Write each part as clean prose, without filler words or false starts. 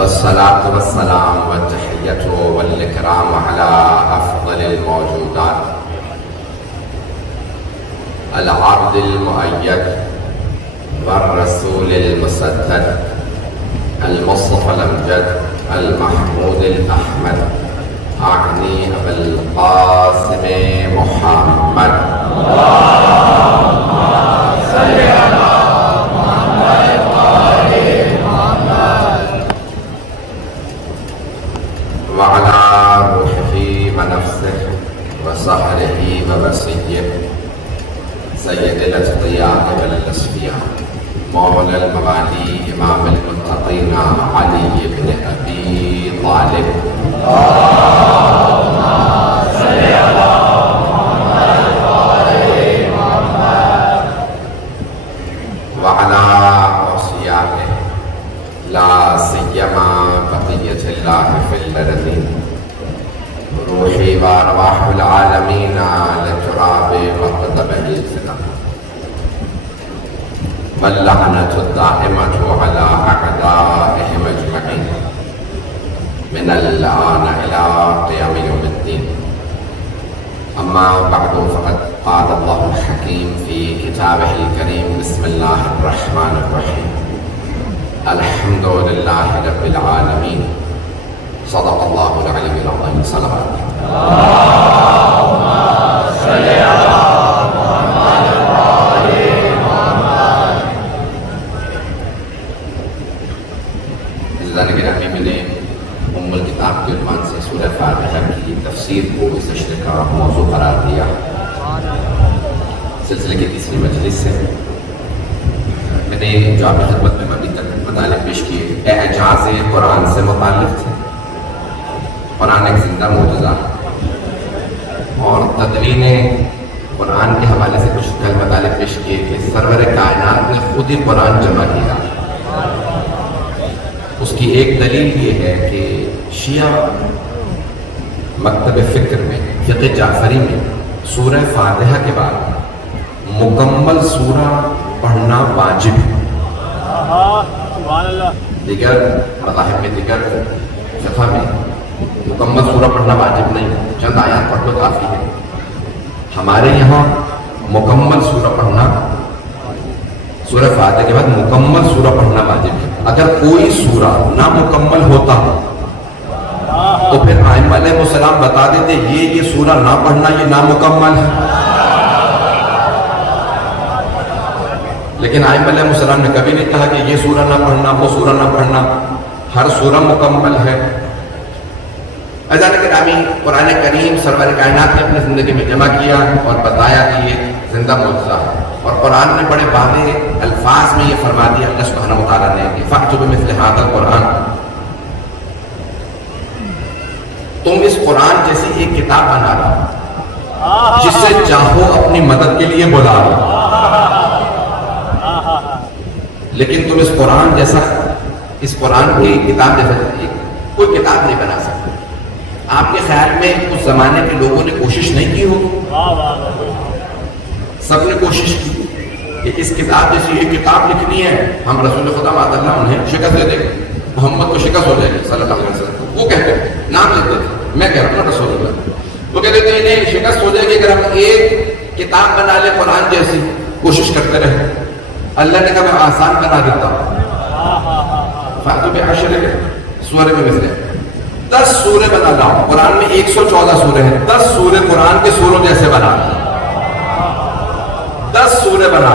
والصلاة والسلام والتحية والإكرام على أفضل الموجودات العبد المؤيد والرسول المسدد المصطفى الأمجد المحمود الأحمد أعني أبا القاسم محمد صل على محمد وآل محمد وعلى روحه ونفسه وسهره ووصيه سيد الأتقياء والأصفياء مولى الموالي إمام المتقين علي بن أبي طالب اللهم صل على محمد وآل محمد وعلى أوصيائه لا سيما بقية الله في الأرضين روحي وأرواح العالمين لتراب وقدمه الزنا واللعنة الدائمة على أعدائهم أجمعين من الآن إلى قيام يوم الدين. أما بعد فقد قال الله الحكيم في كتابه الكريم بسم الله الرحمن الرحيم الحمد لله رب العالمين صدق الله العلي العظيم. صلوات اللهم صل على محمد وآل محمد. عزیزان گرامی، میں نے ام الکتاب کے عنوان سے سورہ فاتحہ کی تفسیر کو اس اشرے کا موضوع قرار دیا. سلسلے کی تیسری مجلس سے میں نے جو آپ کی خدمت میں ابھی تک مطالب پیش کیے اعجاز قرآن سے متعلق تھے. قرآن ایک زندہ معجزہ اور تدوین قرآن کے حوالے سے کچھ مطالب پیش کیے کہ سرور کائنات نے خود ہی قرآن جمع کیا. اس کی ایک دلیل یہ ہے کہ شیعہ مکتب فکر میں فقہ جعفری میں سورہ فاتحہ کے بعد مکمل سورہ پڑھنا واجب ہے. دیگر مذاہب میں دیگر فقہ میں مکمل سورہ پڑھنا واجب نہیں، چند آیات پڑھ لو کافی ہے. ہمارے یہاں مکمل سورہ پڑھنا، سورہ فاتحہ کے بعد مکمل سورہ پڑھنا واجب ہے. اگر کوئی سورہ نامکمل ہوتا تو پھر ائمہ علیہ السلام بتا دیتے یہ سورہ نہ پڑھنا، یہ نامکمل ہے. لیکن ائمہ علیہ السلام نے کبھی نہیں کہا کہ یہ سورہ نہ پڑھنا، وہ سورہ نہ پڑھنا. ہر سورہ مکمل ہے. عزیزان گرامی، قرآن کریم سرور کائنات نے اپنی زندگی میں جمع کیا اور بتایا کہ یہ زندہ معجزہ ہے. اور قرآن نے بڑے واضح الفاظ میں یہ فرما دیا اللہ سبحانہ و تعالیٰ نے کہ فَأْتُوا بِمِثْلِ هَٰذَا الْقُرْآنِ، تم اس قرآن جیسی ایک کتاب بنا لو جس سے چاہو اپنی مدد کے لیے بلا لو. لیکن تم اس قرآن جیسا، اس قرآن کی کتاب جیسا کوئی کتاب نہیں بنا سکتے. آپ کے خیال میں اس زمانے کے لوگوں نے کوشش نہیں کی ہوگی؟ سب نے کوشش کی کہ اس کتاب جیسی ایک کتاب لکھنی ہے. ہم رسول خدا معاذ اللہ انہیں شکست دے دیں گے، محمد کو شکست ہو جائے گی صلی اللہ علیہ وسلم. وہ کہتے ہیں، نام لیتے تھے، میں کہہ رہا ہوں رسول اللہ. وہ کہتے تھے انہیں شکست ہو جائے گی اگر ہم ایک کتاب بنا لیں قرآن جیسی. کوشش کرتے رہے. اللہ نے کہا میں آسان بنا دیتا ہوں. فاتو بعشر سورہ میں مثل 10 سورے بنا لاؤ. قرآن میں 114 سورے ہیں. 10 سورے قرآن کے سوروں جیسے بنا، 10 سورے بنا.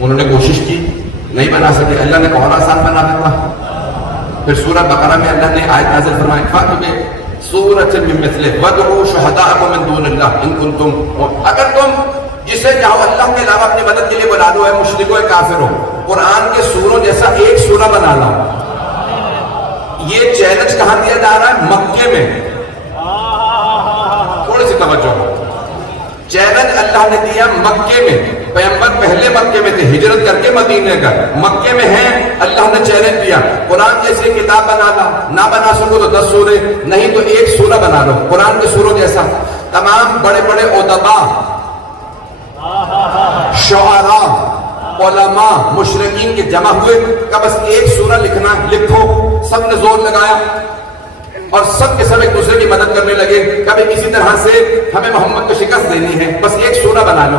انہوں نے کوشش کی، نہیں بنا سکے. اللہ نے کہا آسان بنا دیتا. پھر سورہ بقرہ میں اللہ نے آیت نازل فرمائی فاتو بسورۃ من مثلہ وادعوا شہداءکم من دون اللہ ان کنتم، اگر تم جسے چاہو اللہ کے علاوہ اپنی مدد کے لیے بلا دو، اے مشرکو اے کافرو، قرآن کے سوروں جیسا ایک سورہ بنا لاؤ. یہ چیلنج کہاں دیا جا رہا ہے؟ مکے میں. تھوڑی سی توجہ. چیلنج اللہ نے دیا مکے میں. پیغمبر پہلے مکے میں تھے، ہجرت کر کے مدینے کا مکے میں ہیں. اللہ نے چیلنج دیا قرآن جیسی کتاب بنا لا. نہ بنا سکو تو 10 سورے، نہیں تو ایک سورہ بنا لو قرآن کے سوروں جیسا. تمام بڑے بڑے ادبا، شعراء، علماء مشرکین کے جمع ہوئے کہ بس ایک سورہ لکھنا ہے، لکھو. سب نے زور لگایا اور سب کے سب ایک دوسرے کی مدد کرنے لگے. کبھی کسی طرح سے ہمیں محمد کو شکست دینی ہے، بس ایک سورہ بنا لو.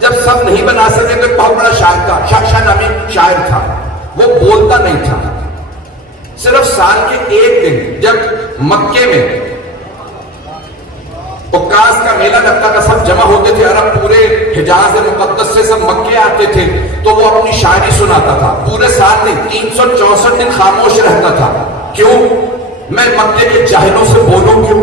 جب سب نہیں بنا سکے تو ایک بہت بڑا شاعر تھا، شاہ نامی شاعر تھا. وہ بولتا نہیں تھا. صرف سال کے ایک دن جب مکے میں عکاظ کا میلہ لگتا تھا، سب جمع ہوتے تھے، عرب پورے حجاز مقدس سے سب مکے آتے تھے، تو وہ اپنی شاعری سناتا تھا. پورے سال نہیں، 364 دن خاموش رہتا تھا. کیوں؟ میں مکے کے جاہلوں سے بولوں کیوں؟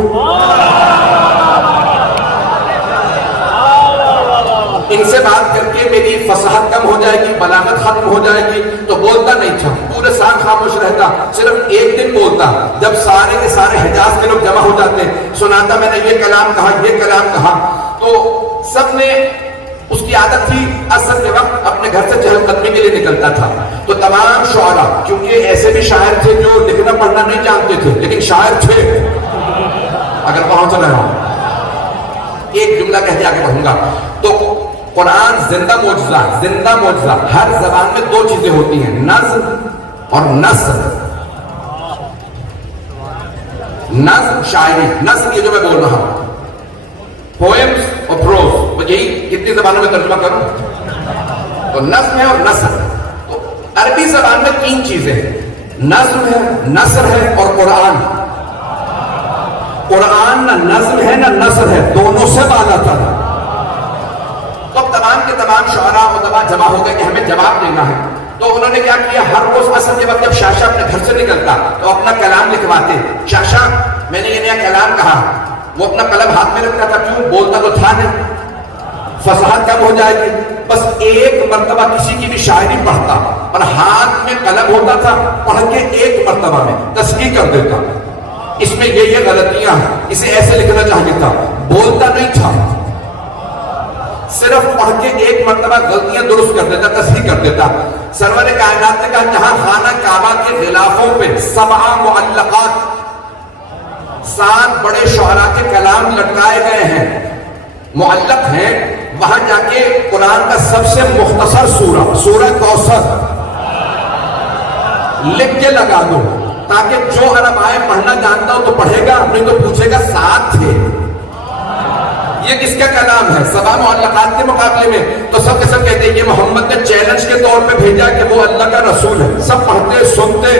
ان سے بات کر کے میری فصاحت کم ہو جائے گی، بلاغت ختم ہو جائے گی. تو بولتا نہیں تھا، پورے سال خاموش رہتا، صرف ایک دن بولتا. جب سارے کے سارے حجاز کے لوگ جمع ہو جاتے، سناتا میں نے یہ کلام کہا، یہ کلام کہا. تو سب نے، اس کی عادت تھی عصر کے وقت اپنے گھر سے چہل قدمی کے لیے نکلتا تھا. تو تمام شعراء، کیونکہ ایسے بھی شاعر تھے جو لکھنا پڑھنا نہیں جانتے تھے لیکن شاعر تھے. اگر پہنچ رہا ہوں، ایک جملہ کہہ کے آگے بڑھوں گا. تو قرآن زندہ معجزہ، زندہ معجزہ. ہر زبان میں دو چیزیں ہوتی ہیں، نظم اور نثر. نظم شاعری، نظم یہ جو میں بول رہا ہوں، پوئمز اور پروز، یہی کتنی زبانوں میں ترجمہ کروں؟ تو نظم ہے اور نثر. تو عربی زبان میں تین چیزیں ہیں، نظم ہے، نثر ہے اور قرآن. قرآن نہ نظم ہے نہ نثر ہے، دونوں سے بالا تر. تو تمام کے تمام شعراء ادبا جمع ہو گئے کہ ہمیں جواب دینا ہے. تو انہوں نے کیا کیا، ہر روز عصر کے وقت جب شاہ اپنے گھر سے نکلتا تو اپنا کلام لکھواتے. شاہ میں نے یہ نیا کلام کہا. وہ اپنا قلم ہاتھ میں رکھتا تھا، کیوں؟ بولتا تو تھا نہیں، فصاحت کم ہو جائے گی. بس ایک مرتبہ کسی کی بھی شاعری پڑھتا اور ہاتھ میں قلم ہوتا تھا، پڑھ کے ایک مرتبہ میں تصحیح کر دیتا، اس میں یہ غلطیاں ہیں، اسے ایسے لکھنا چاہیے تھا. بولتا نہیں تھا، صرف پڑھ کے ایک مرتبہ غلطیاں درست کر دیتا، تصحیح کر دیتا. سرور کائنات نے کہا جہاں خانہ کعبہ کے غلافوں پہ 7 معلقات، 7 بڑے شعراء کے کلام لٹکائے گئے ہیں، معلق ہیں، وہاں جا کے قرآن کا سب سے مختصر سورہ، سورہ کوثر لکھ کے لگا دو، تاکہ جو عرب آئے پڑھنا جانتا ہو تو پڑھے گا، نہیں تو پوچھے گا 7 تھے، یہ کس کا کلام ہے؟ 7 معلقات کے مقابلے میں. تو سب کے سب کہتے ہیں یہ محمد نے چیلنج کے طور پہ بھیجا کہ وہ اللہ کا رسول ہے. سب پڑھتے سنتے.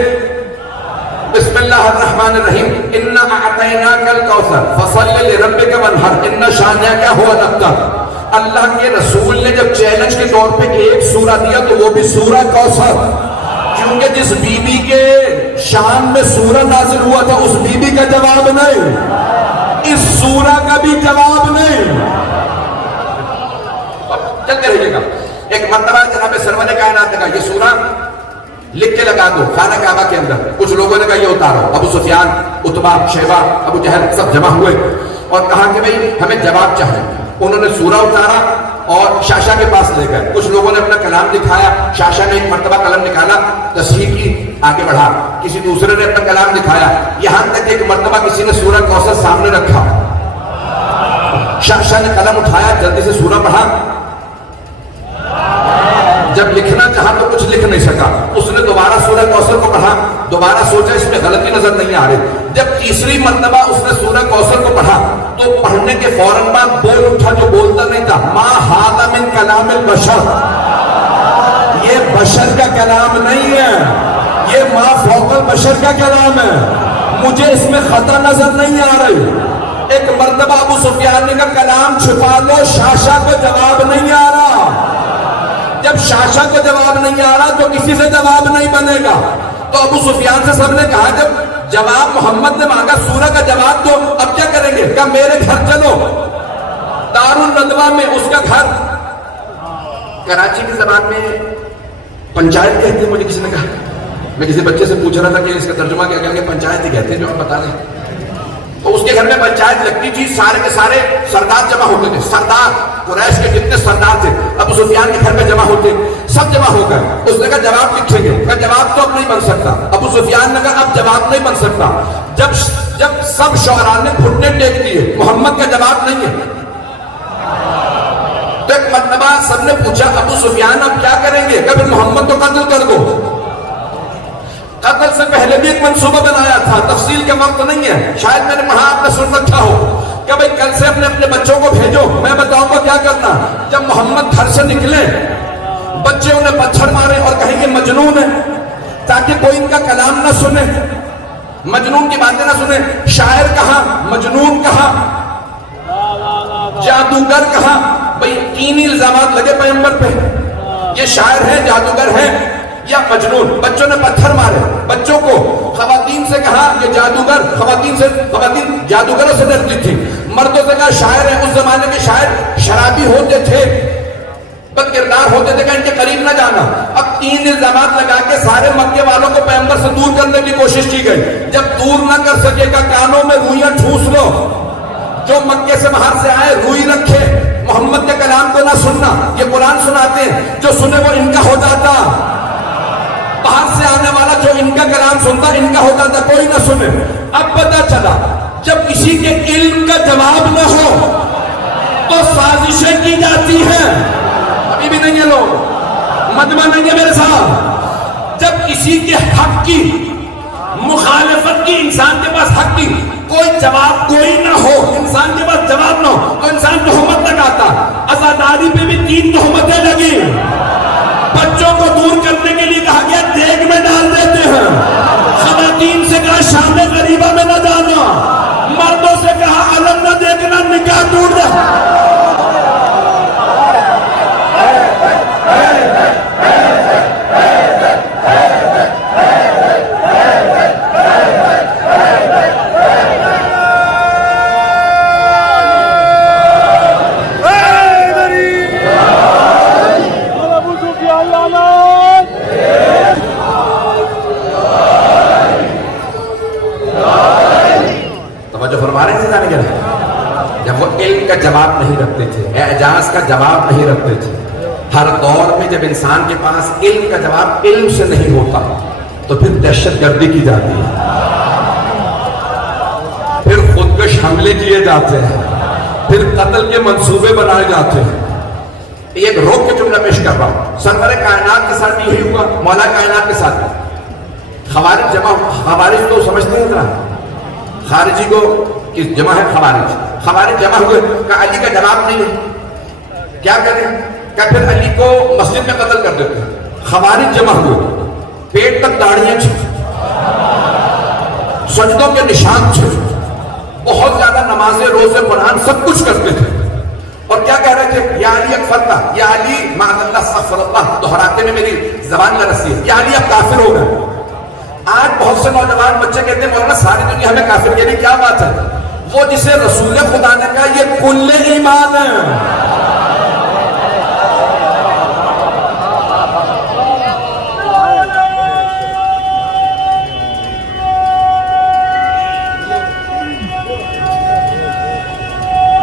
بسم اللہ الرحمن الرحیم، انا اعطیناک الکوثر فصل لربک وانحر ان شانئک ھو الابتر. اللہ کے رسول نے جب چیلنج کے طور پہ ایک سورہ دیا تو وہ بھی سورہ کوثر، کیونکہ جس بی بی کے شان میں سورہ نازل ہوا تھا اس بی بی کا جواب نہیں، اس سورہ کا بھی جواب نہیں. چلتے رہیے گا. ایک مرتبہ جناب سرور کائنات نے کہا یہ سورہ لکھ کے لگا دو خانہ کعبہ کے اندر. کچھ لوگوں نے کہا یہ اتارو. ابو سفیان، عتبہ، شیبہ، ابو جہل سب جمع ہوئے اور کہا کہ بھئی ہمیں جواب چاہیے. انہوں نے سورہ اتارا اور شاہ کے پاس لے گئے. کچھ لوگوں نے اپنا کلام دکھایا، شاہ نے ایک مرتبہ قلم نکالا، تصحیح کی، آگے بڑھا. کسی دوسرے نے اپنا کلام دکھایا، یہاں تک ایک مرتبہ کسی نے سورہ کوثر سامنے رکھا. شاہ نے قلم اٹھایا، جلدی سے سورہ پڑھا. جب لکھنا چاہا تو کچھ لکھ نہیں سکا. اس نے دوبارہ سورہ کوثر کو پڑھا، دوبارہ سوچا اس میں غلطی نظر نہیں آ رہی. جب تیسری مرتبہ اس نے سورہ کوثر کو پڑھا تو پڑھنے کے فوراً بعد بول اٹھا جو بولتا نہیں تھا، ما ھذا من کلام البشر، یہ بشر کا کلام نہیں ہے، یہ ما فوق البشر کا کلام ہے، مجھے اس میں خطا نظر نہیں آ رہی. ایک مرتبہ ابو سفیان نے کہا کلام چھپا لو، شاہ کو جواب نہیں آ رہا. جب شاہ کو جواب نہیں آ رہا تو کسی سے جواب نہیں بنے گا. تو ابو سفیان سے سب نے کہا جب جواب محمد نے مانگا سورہ کا جواب دو، اب کیا کریں گے؟ کہا میرے گھر چلو. دار الندوہ میں اس کا گھر. کراچی کی زبان میں پنچایت کہتے ہیں. مجھے کسی نے کہا، میں کسی بچے سے پوچھ رہا تھا کہ اس کا ترجمہ کیا کہیں گے، پنچایت ہی کہتے ہیں جو ہم بتا رہے ہیں. تو اس کے گھر میں پنچایت لگتی تھی، سارے کے سارے سردار جمع ہوتے تھے. سردار قریش کے جتنے سردار تھے ابو سفیان کے گھر میں جمع ہوتے، سب جمع ہو گئے. اس نے کہا جواب لکھیں گے. کہا جواب تو اب نہیں بن سکتا. ابو سفیان نے کہا اب جواب نہیں بن سکتا. جب سب شعراء نے گھٹنے ٹیک دیے، محمد کا جواب نہیں ہے. تو ایک مرتبہ سب نے پوچھا ابو سفیان اب کیا کریں گے؟ کہ محمد کو قتل کر دو. قتل سے پہلے بھی ایک منصوبہ بنایا تھا، تفصیل کے وقت نہیں ہے، شاید میں نے وہاں آپ نے سن رکھا ہو کہ بھئی کل سے اپنے بچوں کو بھیجو، میں بتاؤں گا کیا کرنا. جب محمد گھر سے نکلے بچے انہیں پتھر مارے اور کہیں یہ مجنون ہے، تاکہ کوئی ان کا کلام نہ سنے، مجنون کی باتیں نہ سنے. شاعر کہا، مجنون کہا، جادوگر کہا. بھئی تین الزامات لگے پیغمبر پہ، یہ شاعر ہے، جادوگر ہے یا مجنون. بچوں نے پتھر مارے بچوں کو. خواتین سے کہا یہ جادوگر، خواتین جادوگروں سے ڈرتی تھی. مردوں سے کہا شاعر ہے. اس زمانے کے شاعر شرابی ہوتے تھے، بد کردار ہوتے تھے کہ ان کے قریب نہ جانا. اب تین الزامات لگا کے سارے مکے والوں کو پیغمبر سے دور کرنے کی کوشش کی گئی. جب دور نہ کر سکے گا کانوں میں روئیاں ٹھوس لو، جو مکے سے باہر سے آئے روئی رکھے، محمد کے کلام کو نہ سننا. یہ قرآن سناتے ہیں، جو سنے وہ ان کا ہو جاتا. باہر سے آنے والا جو ان کا کلام سنتا ان کا ہو جاتا، کوئی نہ سنے. اب پتہ چلا جب کسی کے علم کا جواب نہ ہو تو سازشیں کی جاتی ہیں. ابھی بھی نہیں ہے لوگ، مجمع نہیں ہے میرے ساتھ. جب کسی کے حق کی مخالفت کی، انسان کے پاس حق کی کوئی جواب کوئی نہ ہو، انسان کے پاس جواب نہ ہو تو انسان تہمت لگاتا. عزاداری پہ بھی 3 تہمتیں لگی. بچوں کو دور کرنے کے لیے کہا گیا دیگ میں ڈال دیتے ہیں. خواتین سے کہا شام غریبہ میں نہ جانا. مردوں سے کہا علم نہ دیکھنا، نکاح ٹوٹ جائے. جب وہ علم کا جواب نہیں رکھتے تھے، اعجاز کا جواب نہیں رکھتے تھے. ہر دور میں جب انسان کے پاس علم کا جواب علم سے نہیں ہوتا تو پھر دہشت گردی کی جاتی ہے، پھر خودکش حملے کیے جاتے ہیں، پھر قتل کے منصوبے بنائے جاتے ہیں. ایک روک کے جملہ پیش کر رہا ہوں. سرور کائنات کے ساتھ یہی ہوا، مولا کائنات کے ساتھ. خوارج تو سمجھتے ہیں ذرا، خارجی کو کس جمع ہے؟ خوارج جمع ہوئے کہ علی کا جواب نہیں ہے، کیا کریں؟ کہ پھر علی کو مسجد میں قتل کر دیتے ہیں. خوارج جمع ہوئے، پیٹ تک داڑھیاں تھیں، سجدوں کے نشان تھے، بہت زیادہ نمازیں، روزے، قرآن سب کچھ کرتے تھے. اور کیا کہہ رہے تھے؟ یا علی اکفرتا، یا علی معاذ اللہ استغفر اللہ، دہراتے میں میری زبان نہ رسی ہے، یا علی اب کافر ہو گئے. آج بہت سے نوجوان بچے کہتے ہیں مولانا ساری دنیا ہمیں کافر کہہ رہی، کیا بات ہے؟ وہ جسے رسول خدا نے کہا یہ کل ایمان ہے.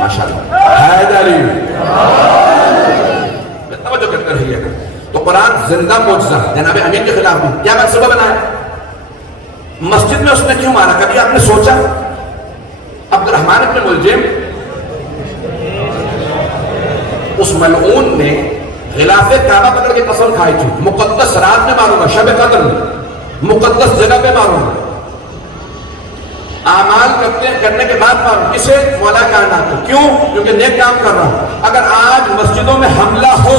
ماشاءاللہ حیدری توجہ کرتے رہیے گا. تو قرآن زندہ معجزہ جناب امین کے خلاف بھی کیا منصوبہ بنایا؟ مسجد میں اس نے کیوں مارا؟ کبھی آپ نے سوچا؟ عبد الرحمن ابن ملجم، اس ملعون نے غلاف کعبہ پکڑ کے قسم کھائی تھی مقدس رات میں ماروں گا، شب قدر میں مقدس جگہ پہ ماروں گا. اعمال کرنے کے بعد ماروں. کسے؟ مولا کائنات کو. کیوں؟ کیونکہ نیک کام کر رہا ہوں. اگر آج مسجدوں میں حملہ ہو،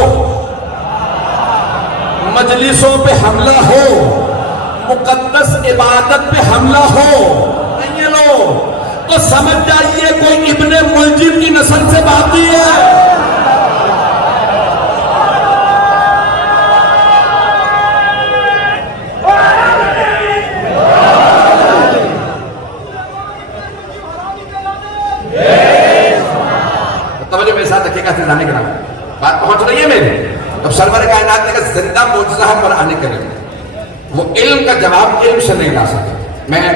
مجلسوں پہ حملہ ہو، مقدس عبادت پہ حملہ ہو، نہیں ہے لوگ، تو سمجھ جائیے کوئی ابن ملجم کی نسل سے باقی ہے. توجہ میرے ساتھ رکھیے گا سنانے کے نام بات پہنچ رہی ہے میری. اب سرور کائنات نے کہا زندہ معجزہ ہے قرآن کریم. وہ علم کا جواب علم سے نہیں لا سکتے. میں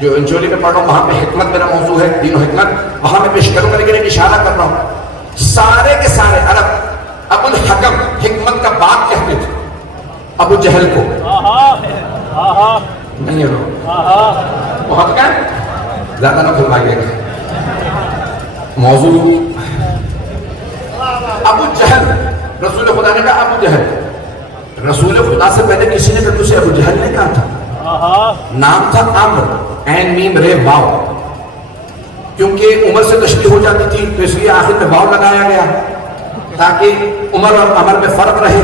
جو انجولی میں پڑھ رہا ہوں وہاں پہ حکمت میرا موضوع ہے، دین و حکمت، وہاں میں پیش کروں گا لیکن ایک اشارہ کر رہا ہوں. سارے کے سارے عرب ابو الحکم حکمت کا باپ کہتے تھے ابو جہل کو. نہیں ہے لوگ بہت کیا زیادہ نہ کھلوائیے گا موضوع. ابو جہل، رسول خدا نے کہا ابو جہل، رسول خدا سے پہلے کسی نے کبھی اسے ابو جہل نہیں کہا تھا، نام تھا عمر، عین میم رے واو، کیونکہ عمر سے تشبیہ ہو جاتی تھی تو اس لیے آخر میں واو لگایا گیا تاکہ عمر اور عمر میں فرق رہے۔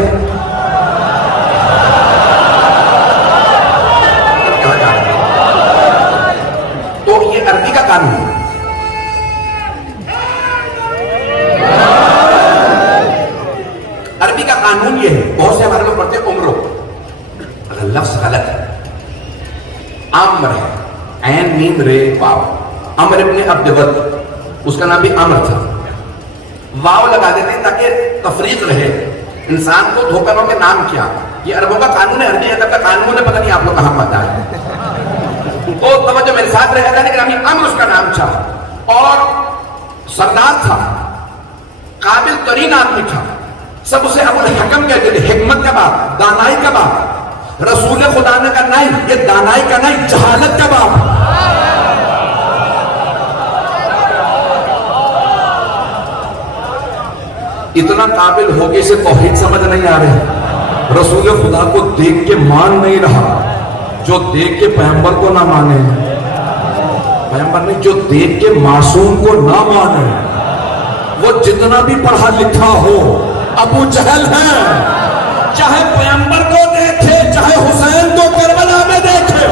تو یہ عربی کا قانون ہے۔ عربی کا قانون یہ ہے، بہت سے ہمارے لوگ پڑھتے ہیں عمرو، اگر لفظ غلط ہے، عمر ہے، عین میم رے واو، عمر ابن عبد ود، اس کا نام بھی عمر تھا، واو لگا دیتے ہیں تاکہ تفریق رہے، انسان کو دھوکہ نہ کہ نام کیا۔ یہ عربوں کا قانون ہے، عربی ادب کا قانون ہے، پتہ نہیں آپ لوگ کہاں پتا ہے۔ تو توجہ میرے ساتھ رہے گا، لیکن عمر اس کا نام تھا اور سردار تھا، قابل ترین آدمی تھا، سب اسے ابو الحکم کہتے تھے، حکمت کا باپ، دانائی کا باپ۔ رسول خدا نے کہا نہیں، یہ دانائی کا نہیں، جہالت کا باپ۔ اتنا قابل ہو کے اسے توحید سمجھ نہیں آ رہے، رسول خدا کو دیکھ کے مان نہیں رہا، جو دیکھ کے پیغمبر کو نہ مانے، پیغمبر نے جو دیکھ کے معصوم کو نہ مانے، وہ جتنا بھی پڑھا لکھا ہو ابو جہل ہے، چاہے پیغمبر کو دیکھے، چاہے حسین کو کربلا میں دیکھے۔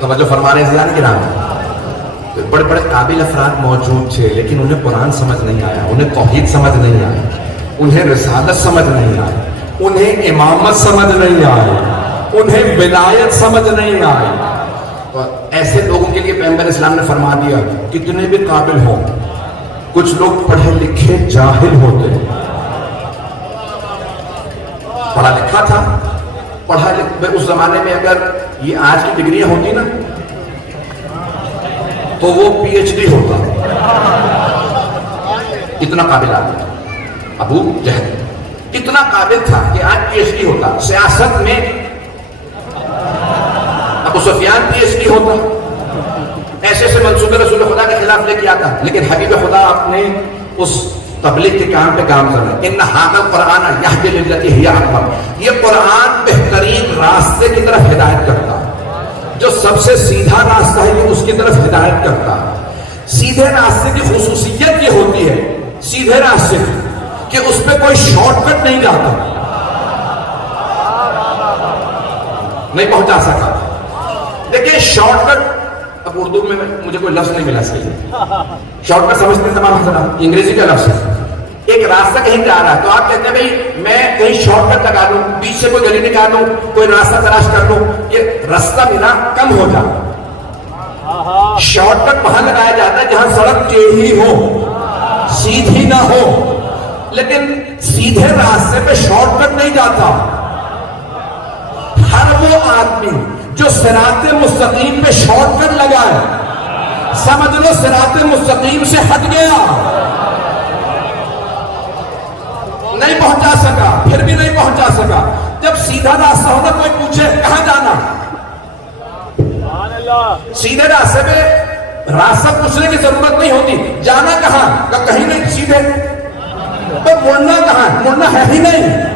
توجہ فرما رہے ہیں کرام، بڑے بڑے قابل افراد موجود تھے، لیکن انہیں قرآن سمجھ نہیں آیا، انہیں توحید سمجھ نہیں آیا، انہیں رسالت سمجھ نہیں آئی، انہیں امامت سمجھ نہیں آئی، انہیں ولایت سمجھ نہیں آئی۔ تو ایسے لوگوں کے لیے پیغمبر اسلام نے فرما دیا کتنے بھی قابل ہوں، کچھ لوگ پڑھے لکھے جاہل ہوتے، پڑھا لکھا تھا، پڑھا لکھا اس زمانے میں اگر یہ آج کی ڈگریاں ہوتی نا تو وہ پی ایچ ڈی ہوتا، اتنا قابل آدمی تھا ابو جہل، اتنا قابل تھا کہ آج پی ایچ ڈی ہوتا، سیاست میں ابو سفیان پی ایچ ڈی ہوتا، ایسے ایسے منصوبے رسول خدا کے خلاف لے کے آتا، لیکن حبیب خدا اپنے اس تبلیغ کے کام پہ کام کر رہے ہیں۔ ان ھذا القرآن یہدی للتی ہی اقوم، یہ قرآن بہترین راستے کی طرف ہدایت کرتا ہے، جو سب سے سیدھا راستہ ہے یہ اس کی طرف ہدایت کرتا ہے۔ سیدھے راستے کی خصوصیت یہ ہوتی ہے، سیدھے راستے کی، کہ اس پہ کوئی شارٹ کٹ نہیں جاتا، نہیں پہنچا سکا۔ دیکھیں شارٹ کٹ، اب اردو میں مجھے کوئی لفظ نہیں ملا صحیح، شارٹ کٹ سمجھتے ہیں تمام حضرات، انگریزی کا لفظ ہے، ایک راستہ کہیں جا رہا ہے تو آپ کہتے ہیں بھئی میں کہیں شارٹ کٹ لگا لوں، بیچ سے کوئی گلی نکال لوں، کوئی راستہ تلاش کر لوں، یہ راستہ ملا کم ہو جائے۔ شارٹ کٹ وہاں لگایا جاتا ہے جہاں سڑک ٹیڑھی ہو، سیدھی نہ ہو، لیکن سیدھے راستے پہ شارٹ کٹ نہیں جاتا۔ ہر وہ آدمی جو صراط مستقیم پہ شارٹ کٹ لگائے، سمجھ لو صراط مستقیم سے ہٹ گیا، نہیں پہنچا سکا، پھر بھی نہیں پہنچا سکا۔ جب سیدھا راستہ ہوتا کوئی پوچھے کہاں جانا، سیدھے راستے پہ راستہ پوچھنے کی ضرورت نہیں ہوتی، جانا کہاں، کہیں نہیں، سیدھے، مڑنا کہاں، مڑنا ہے ہی نہیں۔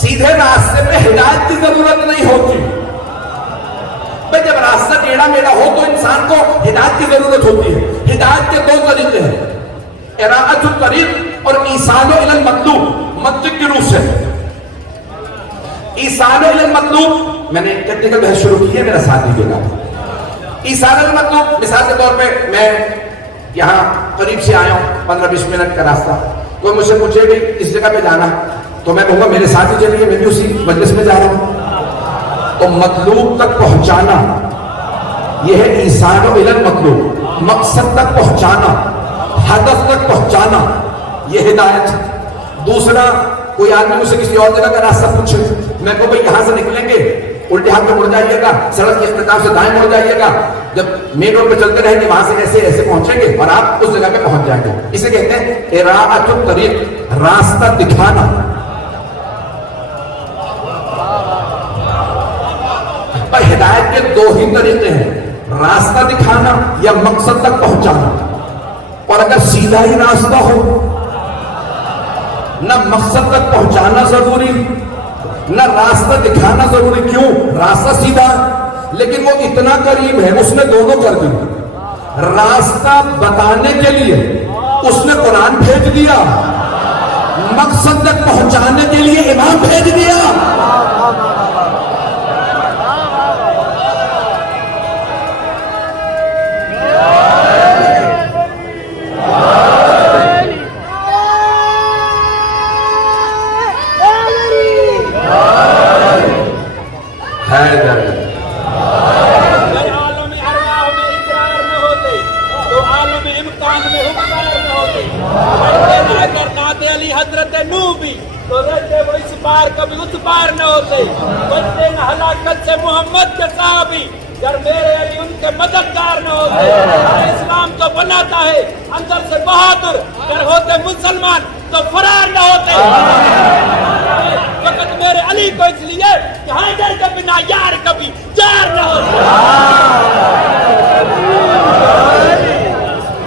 سیدھے راستے پہ ہدایت کی ضرورت نہیں ہوتی، بھئی جب راستہ ٹیڑھا میڑھا ہو تو انسان کو ہدایت کی ضرورت ہوتی ہے۔ ہدایت کے دو طریقے ہیں، اراءۃ الطریق اور ایصال الی المطلوب، منطق کی روح سے۔ ایصال الی المطلوب، میں نے ٹیکنیکل بحث شروع کی ہے، میرا ساتھ دیجیے گا۔ ایصال الی المطلوب، مثال کے طور پہ میں یہاں قریب سے آیا ہوں، 15-20 منٹ کا راستہ، کوئی مجھ سے پوچھے کہ اس جگہ پہ جانا، تو میں کہوں گا میرے ساتھ ہی چلیے، میں بھی اسی مجلس میں جا رہا ہوں۔ تو مطلوب تک پہنچانا یہ ہے ایصال الی المطلوب، مقصد تک پہنچانا، ہدف تک پہنچانا، یہ ہدایت ہے۔ دوسرا، کوئی آدمی مجھ سے کسی اور جگہ کا راستہ پوچھے، میں کہوں بھائی یہاں سے نکلیں گے، الٹے ہاتھ میں مڑ جائیے گا، سڑک کے اختتام سے دائیں مڑ جائیے گا، جب مین روڈ پہ چلتے رہیں گے وہاں سے ایسے ایسے پہنچیں گے اور آپ اس جگہ پہ پہنچ جائیں گے۔ اسے کہتے ہیں اراءۃ الطریق، راستہ دکھانا۔ پر ہدایت کے دو ہی طریقے ہیں، راستہ دکھانا یا مقصد تک پہنچانا۔ اور اگر سیدھا ہی راستہ ہو، نہ مقصد تک پہنچانا ضروری نہ راستہ دکھانا ضروری۔ کیوں؟ راستہ سیدھا لیکن وہ اتنا قریب ہے، اس نے دونوں کر دی۔ راستہ بتانے کے لیے اس نے قرآن بھیج دیا، مقصد تک پہنچانے کے لیے امام بھیج دیا۔ حضرت نوح بھی تو رہتے وہ اس بار کبھی اس بار نہ ہوتے، بچتے نہ ہلاکت سے محمد کے صحابی، گر میرے علی ان کے مددگار نہ ہوتے۔ اسلام تو بناتا ہے اندر سے بہادر، گر ہوتے مسلمان تو فرار نہ ہوتے۔ فقط میرے علی کو اس لیے کہ حیدر کے بنا یار کبھی جار نہ ہوتے۔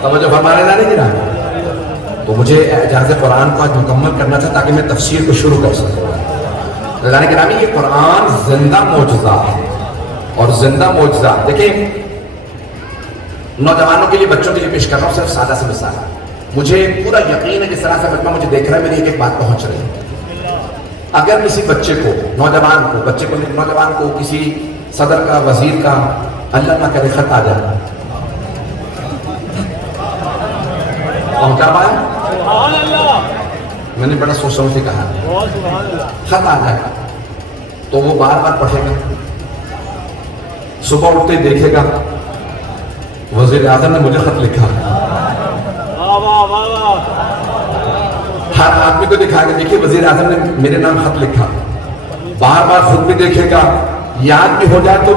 توجہ فرمانے نہ نہیں گرا تو مجھے اعجاز قرآن کو آج مکمل کرنا تھا تاکہ میں تفسیر کو شروع کر سکوں۔ رضوان گرامی، یہ قرآن زندہ معجزہ ہے، اور زندہ معجزہ دیکھیں نوجوانوں کے لیے، بچوں کے لیے پیش کر رہا ہوں صرف سادہ سے مثال۔ مجھے پورا یقین ہے جس طرح سے بچہ مجھے دیکھ رہا ہے میری ایک ایک بات پہنچ رہی ہے۔ اگر کسی بچے کو، نوجوان کو کسی صدر کا، وزیر کا اللہ نہ کرے خط آ جائے، پہنچا پایا؟ میں نے بڑا سوچ سمجھ کے کہا، خط آ جائے تو وہ بار بار پڑھے گا، صبح اٹھتے دیکھے گا وزیر اعظم نے مجھے خط لکھا، ہر آدمی کو دکھا کے دیکھیے وزیر اعظم نے میرے نام خط لکھا، بار بار خود بھی دیکھے گا، یاد بھی ہو جائے تو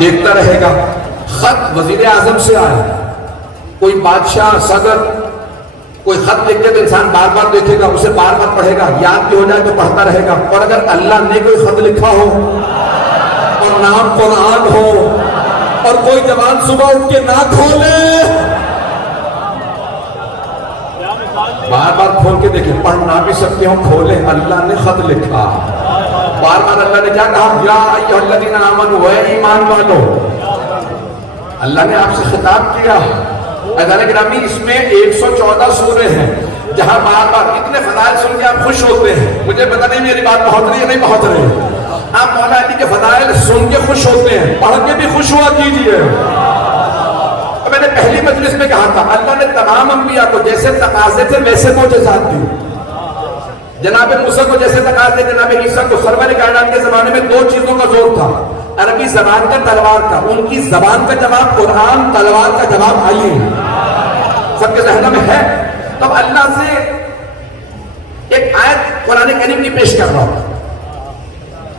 دیکھتا رہے گا۔ خط وزیر اعظم سے آئے، کوئی بادشاہ، صدر کوئی خط لکھتے تو انسان بار بار دیکھے گا، اسے بار بار پڑھے گا، یاد بھی ہو جائے تو پڑھتا رہے گا۔ اور اگر اللہ نے کوئی خط لکھا ہو اور نام قرآن ہو اور کوئی جوان صبح اٹھ کے نہ کھولے، بار بار کھول کے دیکھیں، پڑھ نہ بھی سکتے ہوں، کھولے اللہ نے خط لکھا۔ بار بار اللہ نے کیا کہا؟ یا ایھا الذین آمنوا، اے ایمان والو، اللہ نے آپ سے خطاب کیا۔ عزیزان گرامی، اس میں 114 سورے ہیں جہاں بار بار اتنے فضائل سن کے آپ خوش ہوتے ہیں۔ مجھے پتہ نہیں میری بات پہنچ رہی ہے نہیں پہنچ رہی ہے، آپ مولا علی کے فضائل سن کے خوش ہوتے ہیں، پڑھ کے بھی خوش ہوا کیجئے۔ میں نے پہلی مجلس میں کہا تھا اللہ نے تمام انبیاء کو جیسے تقاضے تھے ویسے معجزات دی۔ جناب موسیٰ کو جیسے تقاضے، جناب عیسیٰ کو، سرور کائنات کے زمانے میں دو چیزوں کا زور تھا، عربی زبان کا، تلوار کا۔ ان کی زبان کا جواب قرآن، تلوار کا جواب آئیے سب کے ذہنوں میں ہے۔ تب اللہ سے ایک آیت قرآن کریم کی پیش کر رہا ہوں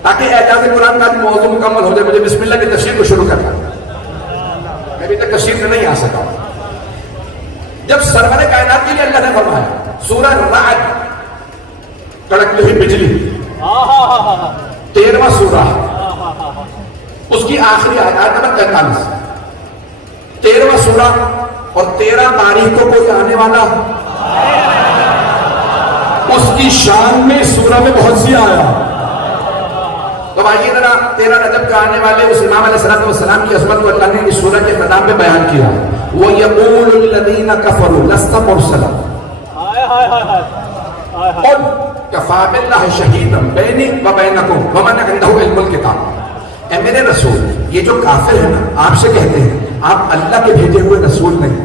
تاکہ اعجاز قرآن کا موضوع مکمل ہو جائے۔ مجھے بسم اللہ کی تفسیر کو شروع کرنا، میں ابھی تک تفسیر سے نہیں آ سکا۔ جب سرور کائنات کے لیے اللہ نے فرمایا سورہ رعد، کڑکتی ہوئی بجلی، 13واں سورہ، اس کی آخری آیت نمبر 43، 13واں سورہ اور 13 تاریخ کو کوئی آنے والا، اس کی شان میں اس سورہ میں بہت سی آیا۔ تو آئیے ذرا 13 رجب کا آنے والے اس امام علیہ السلام کی عظمت کو اللہ نے اس سورہ کے اختتام میں بیان کیا۔ وَيَقُولُ الَّذِينَ كَفَرُوا لَسْتَ مُرْسَلًا قُلْ كَفَىٰ بِاللَّهِ شَهِيدًا بَيْنِي وَبَيْنَكُمْ وَمَنْ عِندَهُ عِلْمُ الْكِتَابِ۔ اے میرے رسول، یہ جو کافر ہیں نا، آپ سے کہتے ہیں آپ اللہ کے بھیجے ہوئے رسول نہیں،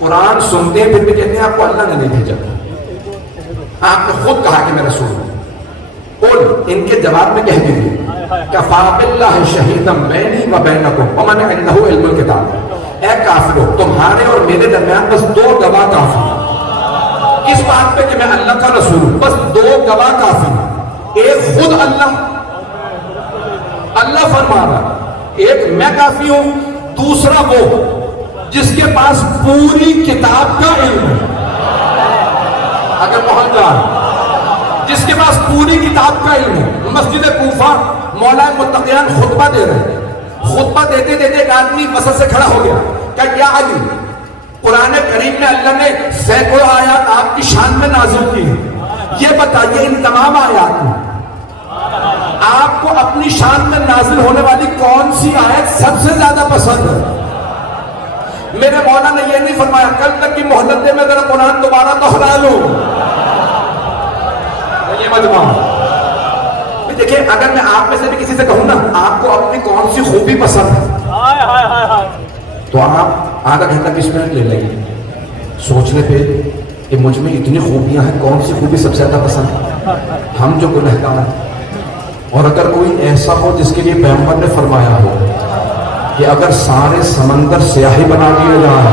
قرآن سنتے ہیں پھر بھی کہتے ہیں آپ کو اللہ نے نہیں بھیجا، آپ نے خود کہا کہ میں رسول ہوں۔ قل، ان کے جواب میں کہہ دیجیے کفا باللہ شہیدا بینی و بینکم ومن عندہ علم الکتاب، اے کافرو تمہارے اور میرے درمیان بس 2 گواہ کافی ہیں، اس بات پہ کہ میں اللہ کا رسول ہوں، بس 2 گواہ کافی ہیں، ایک خود اللہ فرما رہا، ایک میں کافی ہوں، دوسرا وہ جس کے پاس پوری کتاب کا علم ہے، اگر پہنچ جائے جس کے پاس پوری کتاب کا علم ہے۔ مسجد کوفہ مولا متقیان خطبہ دے رہے ہیں، خطبہ دیتے دیتے ایک آدمی وسط سے کھڑا ہو گیا کہ یا علی، قرآن کریم میں اللہ نے سینکڑوں آیات آپ کی شان میں نازل کی ہیں، یہ بتائیے ان تمام آیات میں آپ کو اپنی شان میں نازل ہونے والی کون سی آیت سب سے زیادہ پسند ہے؟ میرے مولا نے یہ نہیں فرمایا کل تک کی مہلت دے میں ذرا قرآن دوبارہ دوہرا لوں، یہ مجمع دیکھیں، اگر میں آپ میں سے بھی کسی سے کہوں نا آپ کو اپنی کون سی خوبی پسند ہے، تو آپ آدھا گھنٹہ 20 منٹ لے لیں گے سوچنے پہ کہ مجھ میں اتنی خوبیاں ہیں، کون سی خوبی سب سے زیادہ پسند ہے؟ ہم جو گنہگار ہیں، اور اگر کوئی ایسا ہو جس کے لیے پیغمبر نے فرمایا ہو کہ اگر سارے سمندر سیاہی بنا دیے جائیں،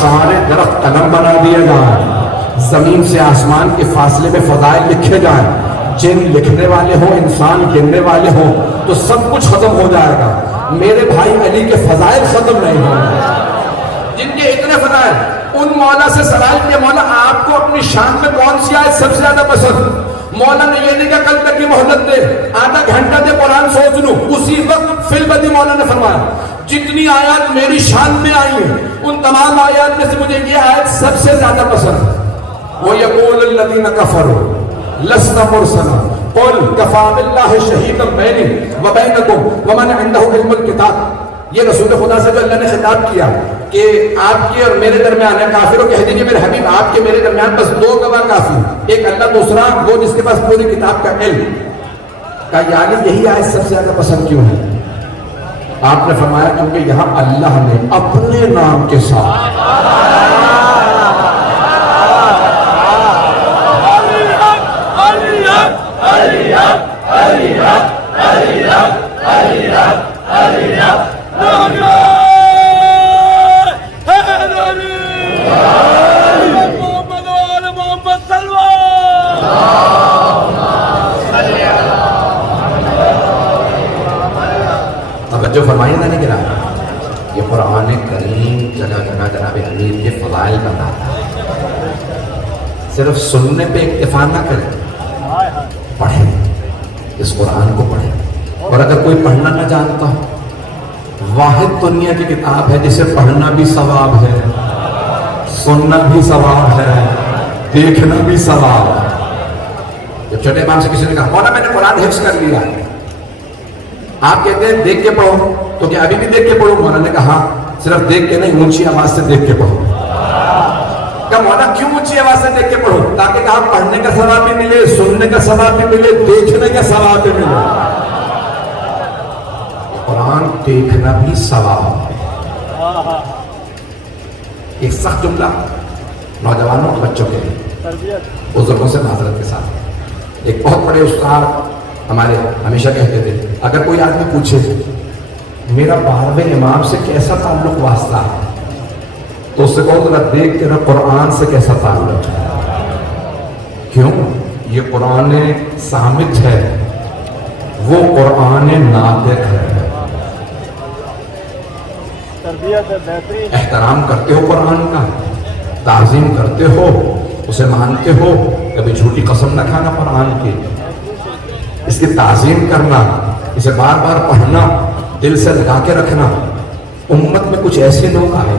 سارے درخت قلم بنا دیے جائیں، زمین سے آسمان کے فاصلے میں فضائل لکھے جائیں، جن لکھنے والے ہوں انسان گننے والے ہوں، تو سب کچھ ختم ہو جائے گا، میرے بھائی علی کے فضائل ختم نہیں ہوں گے، جن کے اتنے فضائل۔ ان مولا سے سوال کیا مولا آپ کو اپنی شان میں کون سی آیت سب سے زیادہ پسند؟ مولا نے یہ نہیں کہا کل تک کی مہلت دے، آدھا گھنٹہ دے قرآن سوچ لوں، اسی وقت فی البدی مولا نے فرمایا جتنی آیات میری شان میں آئی ہیں ان تمام آیات میں سے مجھے یہ آیت سب سے زیادہ پسند ہے۔ وَيَقُولُ الَّذِينَ كَفَرُوا لَسْتَ مُرْسَلًا قُلْ كَفَىٰ بِاللَّهِ شَهِيدًا بَيْنِي وَبَيْنَكُمْ وَمَنْ عِندَهُ عِلْمُ الْكِتَابِ۔ یہ رسول خدا سے جو اللہ نے خطاب کیا کہ آپ کے اور میرے درمیان ہے، کافروں کہہ دیجئے میرے حبیب آپ کے میرے درمیان بس 2 گواہ کافی، ایک اللہ، دوسرا وہ جس کے پاس پوری کتاب کا علم۔ کہا یعنی یہی آیت سب سے زیادہ پسند کیوں ہے؟ آپ نے فرمایا کیونکہ یہاں اللہ نے اپنے نام کے ساتھ جو فرمائی نہ نکلا، یہ قرآن کریم جگہ جگہ جناب امیر کے فضائل بتاتا ہے، صرف سننے پہ اکتفا نہ کریں، پڑھیں، اس قرآن کو پڑھیں، اور اگر کوئی پڑھنا نہ جانتا ہو، واحد دنیا کی کتاب ہے جسے پڑھنا بھی ثواب ہے، سننا بھی ثواب ہے، دیکھنا بھی ثواب ہے۔ جب چھوٹے امام سے کسی نے کہا مولا میں نے قرآن حفظ کر لیا، آپ کہتے ہیں دیکھ کے پڑھو، تو کیا ابھی بھی دیکھ کے پڑھو؟ مولا نے کہا صرف دیکھ کے نہیں، اونچی آواز سے دیکھ کے پڑھو۔ کہا مولا کیوں اونچی آواز سے دیکھ کے پڑھو؟ تاکہ کہا پڑھنے کا ثواب بھی ملے، سننے کا ثواب بھی ملے، دیکھنے کا ثواب بھی ملے۔ قرآن دیکھنا بھی ثواب ہے۔ ایک سخت جملہ نوجوانوں اور بچوں کے لیے، بزرگوں سے معذرت کے ساتھ، ایک بہت بڑے استاد ہمارے ہمیشہ کہتے تھے اگر کوئی آدمی پوچھے میرا 12ویں امام سے کیسا تعلق واسطہ ہے، تو اس سے کہو ذرا دیکھ تیرا قرآن سے کیسا تعلق ہے۔ کیوں؟ یہ قرآن صامت ہے، وہ قرآن ناطق ہے۔ احترام کرتے ہو قرآن کا، تعظیم کرتے ہو، اسے مانتے ہو، کبھی جھوٹی قسم نہ کھانا قرآن کی، اس کی تعظیم کرنا، اسے بار بار پڑھنا، دل سے لگا کے رکھنا۔ امت میں کچھ ایسے لوگ آئے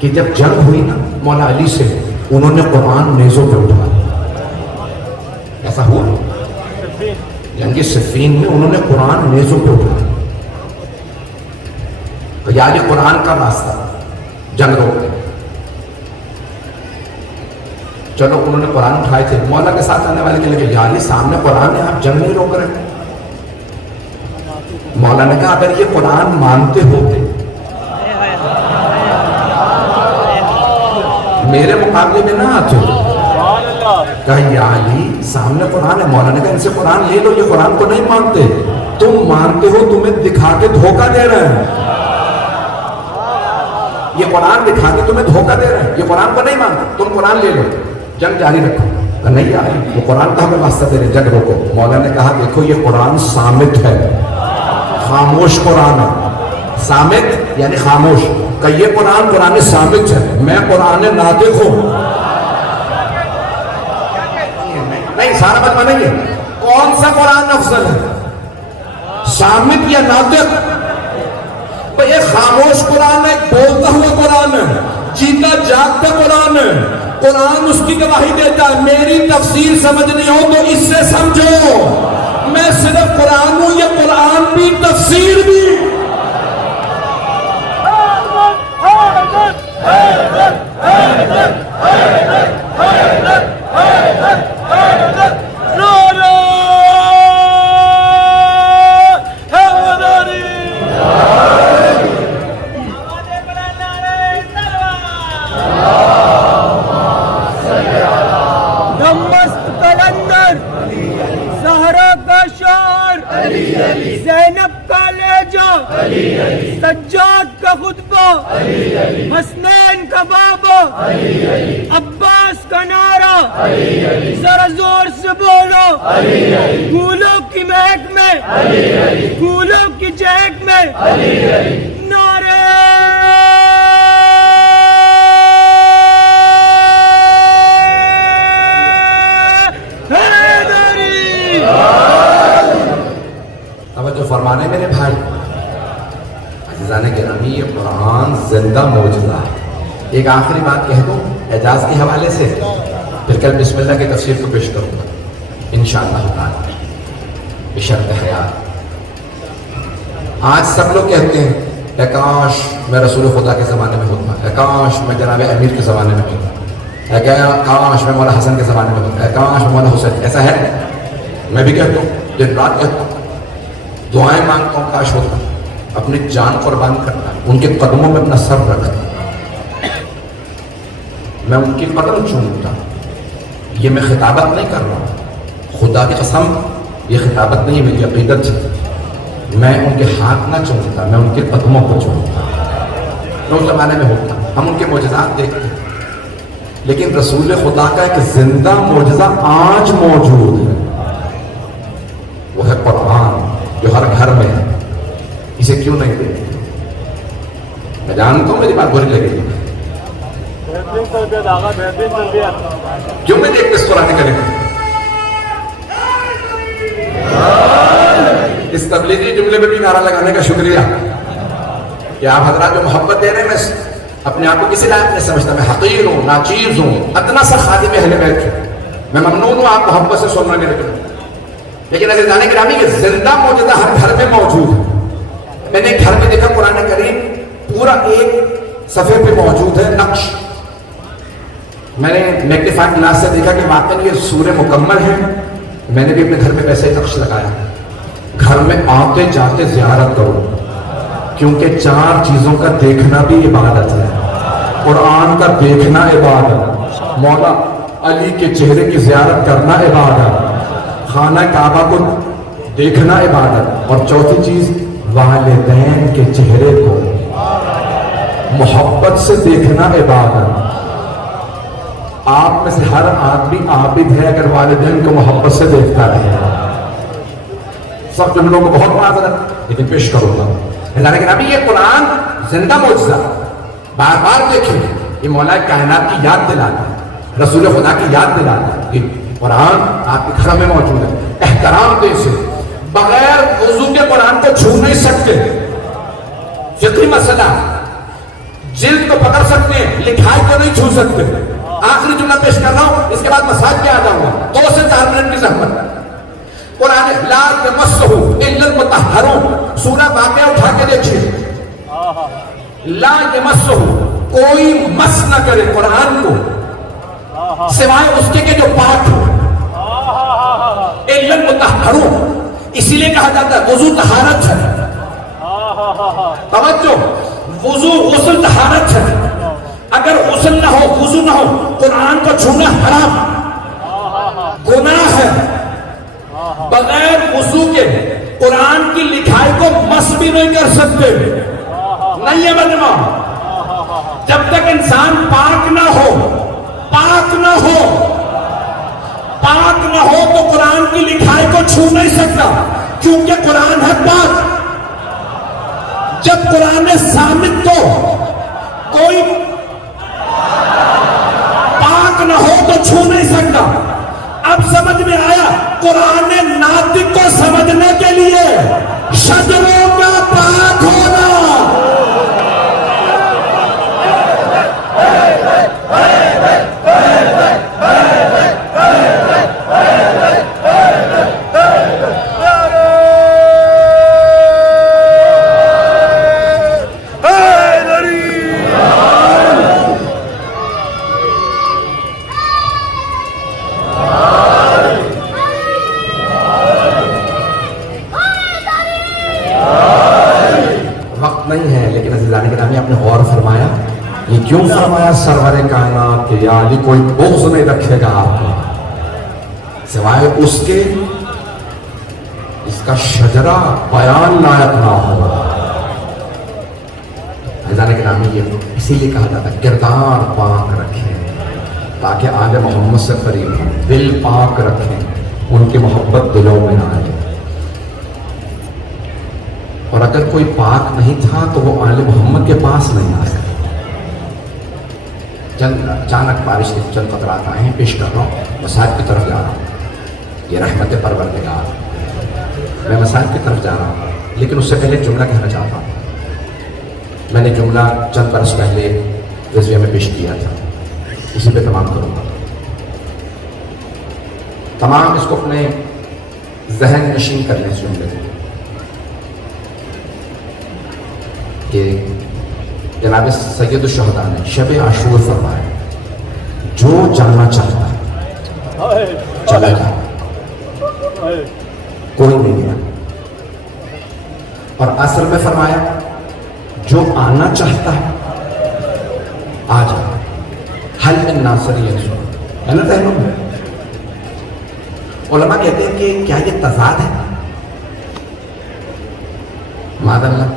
کہ جب جنگ ہوئی نا مولا علی سے، انہوں نے قرآن نیزوں پہ اٹھایا، ایسا ہوا جنگ صفین میں انہوں نے قرآن نیزوں پہ اٹھایا، یعنی قرآن کا راستہ جنگ روک دے۔ چلو انہوں نے قرآن اٹھائے تھے، مولا کے ساتھ آنے والے کے لگے یعنی سامنے قرآن ہے، آپ جنگ نہیں روک رہے۔ مولا نے کہا اگر یہ قرآن مانتے ہوتے میرے مقابلے میں نہ آتے ہو۔ کہا یا علی سامنے قرآن ہے، مولا نے کہا ان سے قرآن لے لو، یہ قرآن کو نہیں مانتے۔ تم مانتے ہو تمہیں دکھا کے دھوکہ دے رہے ہیں. یہ قرآن دکھا کے تمہیں دھوکہ دے رہے ہیں. یہ قرآن کو نہیں مانتے. تم قرآن لے لو, جنگ جاری رکھو. نہیں آئی وہ قرآن کا ہمیں واسطہ دے رہے, جنگ روکو. مولا نے کہا دیکھو یہ قرآن صامت ہے, خاموش قرآن ہے. صامت یعنی خاموش. کہ یہ قرآن صامت ہے, میں قرآن ناطق ہوں. نہیں سارا مجمع نہیں ہے. کون سا قرآن افضل ہے, صامت یا ناطق؟ یہ خاموش قرآن ہے, بولتا ہوا قرآن ہے, جیتا جاگتا قرآن ہے. قرآن اس کی گواہی دیتا ہے. میری تفسیر سمجھنی ہو تو اس سے سمجھو, میں صرف قرآن ہوں, یہ قرآن بھی تفسیر بھی. زینب کا لہجہ, سجاد کا خطبہ, حسنین کا بابا, عباس کا نعرہ, ذرا زور سے بولو. پھولوں کی مہک میں, پھولوں کی چہک میں, نعرے فرمانے میرے بھائی عزیزان گرامی, یہ قرآن زندہ موجودہ ہے. ایک آخری بات کہہ دوں اعجاز کے حوالے سے, پھر کل بسم اللہ کی تفسیر کو پیش کروں گا انشاءاللہ تعالی بشرط حیات. آج سب لوگ کہتے ہیں اے کاش میں رسول خدا کے زمانے میں ہوتا, اے کاش میں جناب امیر کے زمانے میں ہوتا, اے کاش میں مولا حسن کے زمانے میں ہوتا, اے کاش میں مولا حسین. ایسا ہے؟ میں بھی کہتا ہوں, دن رات کہتا ہوں, دعائیں مانگتا ہوں کاش ہوتا, اپنی جان قربان کرتا, ان کے قدموں میں اپنا سر رکھتا, میں ان کی قدم چومتا. یہ میں خطابت نہیں کر رہا ہوں, خدا کی قسم یہ خطابت نہیں, میری عقیدت ہے. میں ان کے ہاتھ نہ چومتا, میں ان کے قدموں کو چومتا. میں اس زمانے میں ہوتا, ہم ان کے معجزات دیکھتے ہیں, لیکن رسول خدا کا ایک زندہ معجزہ آج موجود ہے, وہ ہے قرآن جو ہر گھر میں ہے. اسے کیوں نہیں دیکھتے؟ میں جانتا ہوں میری بات بری لگے گی, کیوں نہیں دیکھتے اس قرآن کریم؟ اس تبلیغی جملے میں بھی نعرہ لگانے کا شکریہ کہ آپ حضرات جو محبت دے رہے ہیں. میں اپنے آپ کو کسی لائق نہیں سمجھتا, میں حقیر ہوں, ناچیز ہوں, ادنا سا خادم اہل بیت ہوں. میں ممنون ہوں آپ محبت سے سننا نہیں رکھتے, لیکن عزیزان گرامی یہ زندہ موجودہ ہر گھر میں موجود ہے. میں نے گھر میں دیکھا قرآن کریم پورا ایک صفحے پہ موجود ہے نقش. میں نے میگنیفائنگ گلاس سے دیکھا کہ واقعی یہ سورہ مکمل ہے. میں نے بھی اپنے گھر میں ویسے ہی نقش لگایا. گھر میں آتے جاتے زیارت کرو, کیونکہ 4 چیزوں کا دیکھنا بھی عبادت ہے. قرآن کا دیکھنا عبادت, مولا علی کے چہرے کی زیارت کرنا عبادت, خانہ کعبہ کو دیکھنا عبادت, اور چوتھی چیز والدین کے چہرے کو محبت سے دیکھنا عبادت. آپ میں سے ہر آدمی عابد ہے اگر والدین کو محبت سے دیکھتا رہے. سب جملوں کو بہت معذرت, لیکن پیش کروں گا. لیکن ابھی یہ قرآن زندہ معجزہ, بار بار دیکھیں, یہ مولا کائنات کی یاد دلاتا ہے, رسول خدا کی یاد دلاتا ہے. قرآن آپ کے گھر میں موجود ہے. احترام دے سے بغیر وضو کے قرآن کو چھو نہیں سکتے. فقہی مسئلہ, جلد کو پکڑ سکتے ہیں, لکھائی کو نہیں چھو سکتے. آخری جملہ پیش کر رہا ہوں, اس کے بعد مساج پہ آ جاؤں گا. 2 سے 4 منٹ کی زحمت. قرآن لا یمسہ الا المطہرون, سورہ واقعہ اٹھا کے دیکھیے. لا یمسہ, کوئی مس نہ کرے قرآن کو سوائے اس کے جو پاک ہو. الا المطہرون, اسی لیے کہا جاتا ہے وضو طہارت ہے. توجہ, وضو غسل طہارت ہے. اگر غسل نہ ہو, وضو نہ ہو, قرآن کو چھونا حرام, گناہ ہے. بغیر وضو کے قرآن کی لکھائی کو مس بھی نہیں کر سکتے. نہیں ہے مجمع. جب تک انسان پاک نہ ہو تو قرآن کی لکھائی کو چھو نہیں سکتا, کیونکہ قرآن ہے پاک. جب قرآن ثابت تو کوئی پاک نہ ہو تو چھو نہیں سکتا. اب سمجھ میں آیا, قرآن ناطق کو سمجھنے کے لیے شجروں کا پاک ہونا. آپ نے غور فرمایا, یہ کیوں فرمایا سرور کائنات کہ یا علی کوئی بغض نہیں رکھے گا آپ کو سوائے اس کے اس کا شجرہ بیان لائق نہ ہوگا. حضرت گرامی یہ اسی لیے کہا جاتا ہے کردار پاک رکھیں تاکہ آل محمد سے قریب ہوں, دل پاک رکھیں ان کی محبت دلوں میں نہ آئے. اور اگر کوئی پاک نہیں تھا تو وہ آل محمد کے پاس نہیں آ سکے. چند اچانک بارش کے چند قطرات آئے ہیں, پیش کر رہا ہوں, مساجد کی طرف جا رہا ہوں. یہ رحمت پروردگار, میں مساجد کی طرف جا رہا ہوں, لیکن اس سے پہلے جملہ کہنا چاہتا ہوں. میں نے جملہ چند برس پہلے رضویہ میں پیش کیا تھا, اسی پہ تمام کروں گا. تمام اس کو اپنے ذہن نشین کر لیں اس جملے کو کہ جناب سید الشہداء نے شب عاشور فرمایا, جو جانا چاہتا ہے چلا جائے, کوئی نہیں گیا. اور عصر میں فرمایا جو آنا چاہتا ہے آ جائے. حل من ناصر ینصر, ہے نا تحرم. علماء کہتے ہیں کہ کیا یہ تضاد ہے؟ معاذ اللہ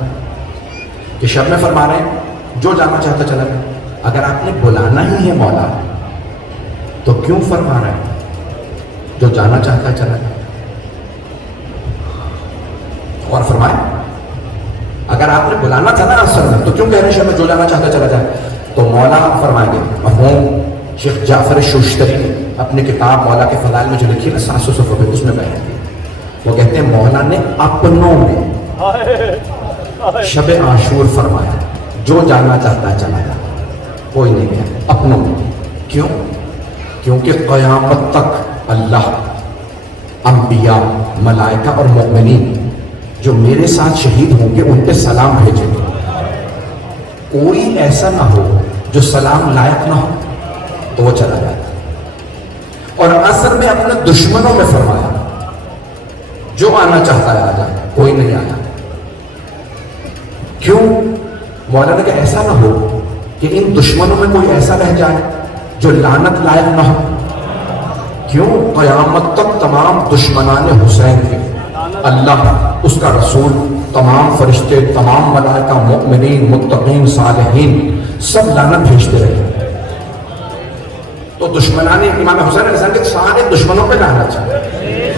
کہ شب میں فرما رہے ہیں جو جانا چاہتا چلا گیا. اگر آپ نے بلانا ہی ہے مولا تو کیوں فرما رہے ہیں جو جانا چاہتا چلا گیا؟ اور فرمائے اگر آپ نے بلانا تھا نا اصل میں تو کیوں کہہ رہے ہیں شب میں جو جانا چاہتا چلا جائے؟ تو مولا فرمائیں گے. مرحوم شیخ جعفر شوشتری نے اپنی کتاب مولا کے فضائل میں جو لکھی نا 700 صفحے پہ, اس میں بیان کی. وہ کہتے ہیں مولا نے اپنوں میں شب عاشور فرمایا جو جانا چاہتا ہے چلا جائے, کوئی نہیں گیا. اپنوں میں کیوں؟ کیونکہ قیامت تک اللہ, انبیاء, ملائکہ اور مومنین جو میرے ساتھ شہید ہوں گے ان پہ سلام بھیجیں گے. کوئی ایسا نہ ہو جو سلام لائق نہ ہو تو وہ چلا جائے. اور عصر میں اپنے دشمنوں میں فرمایا جو آنا چاہتا ہے آ جائے, کوئی نہیں آیا. کیوں؟ مولا نے کہ ایسا نہ ہو کہ ان دشمنوں میں کوئی ایسا رہ جائے جو لعنت لائق نہ ہو. کیوں؟ قیامت تک تمام دشمنان حسین کے اللہ, اس کا رسول, تمام فرشتے, تمام ملائکہ, مؤمنین, متقین, صالحین سب لعنت بھیجتے رہے. تو دشمنان امام حسین علیہ السلام کے سارے دشمنوں پہ لعنت چاہیے.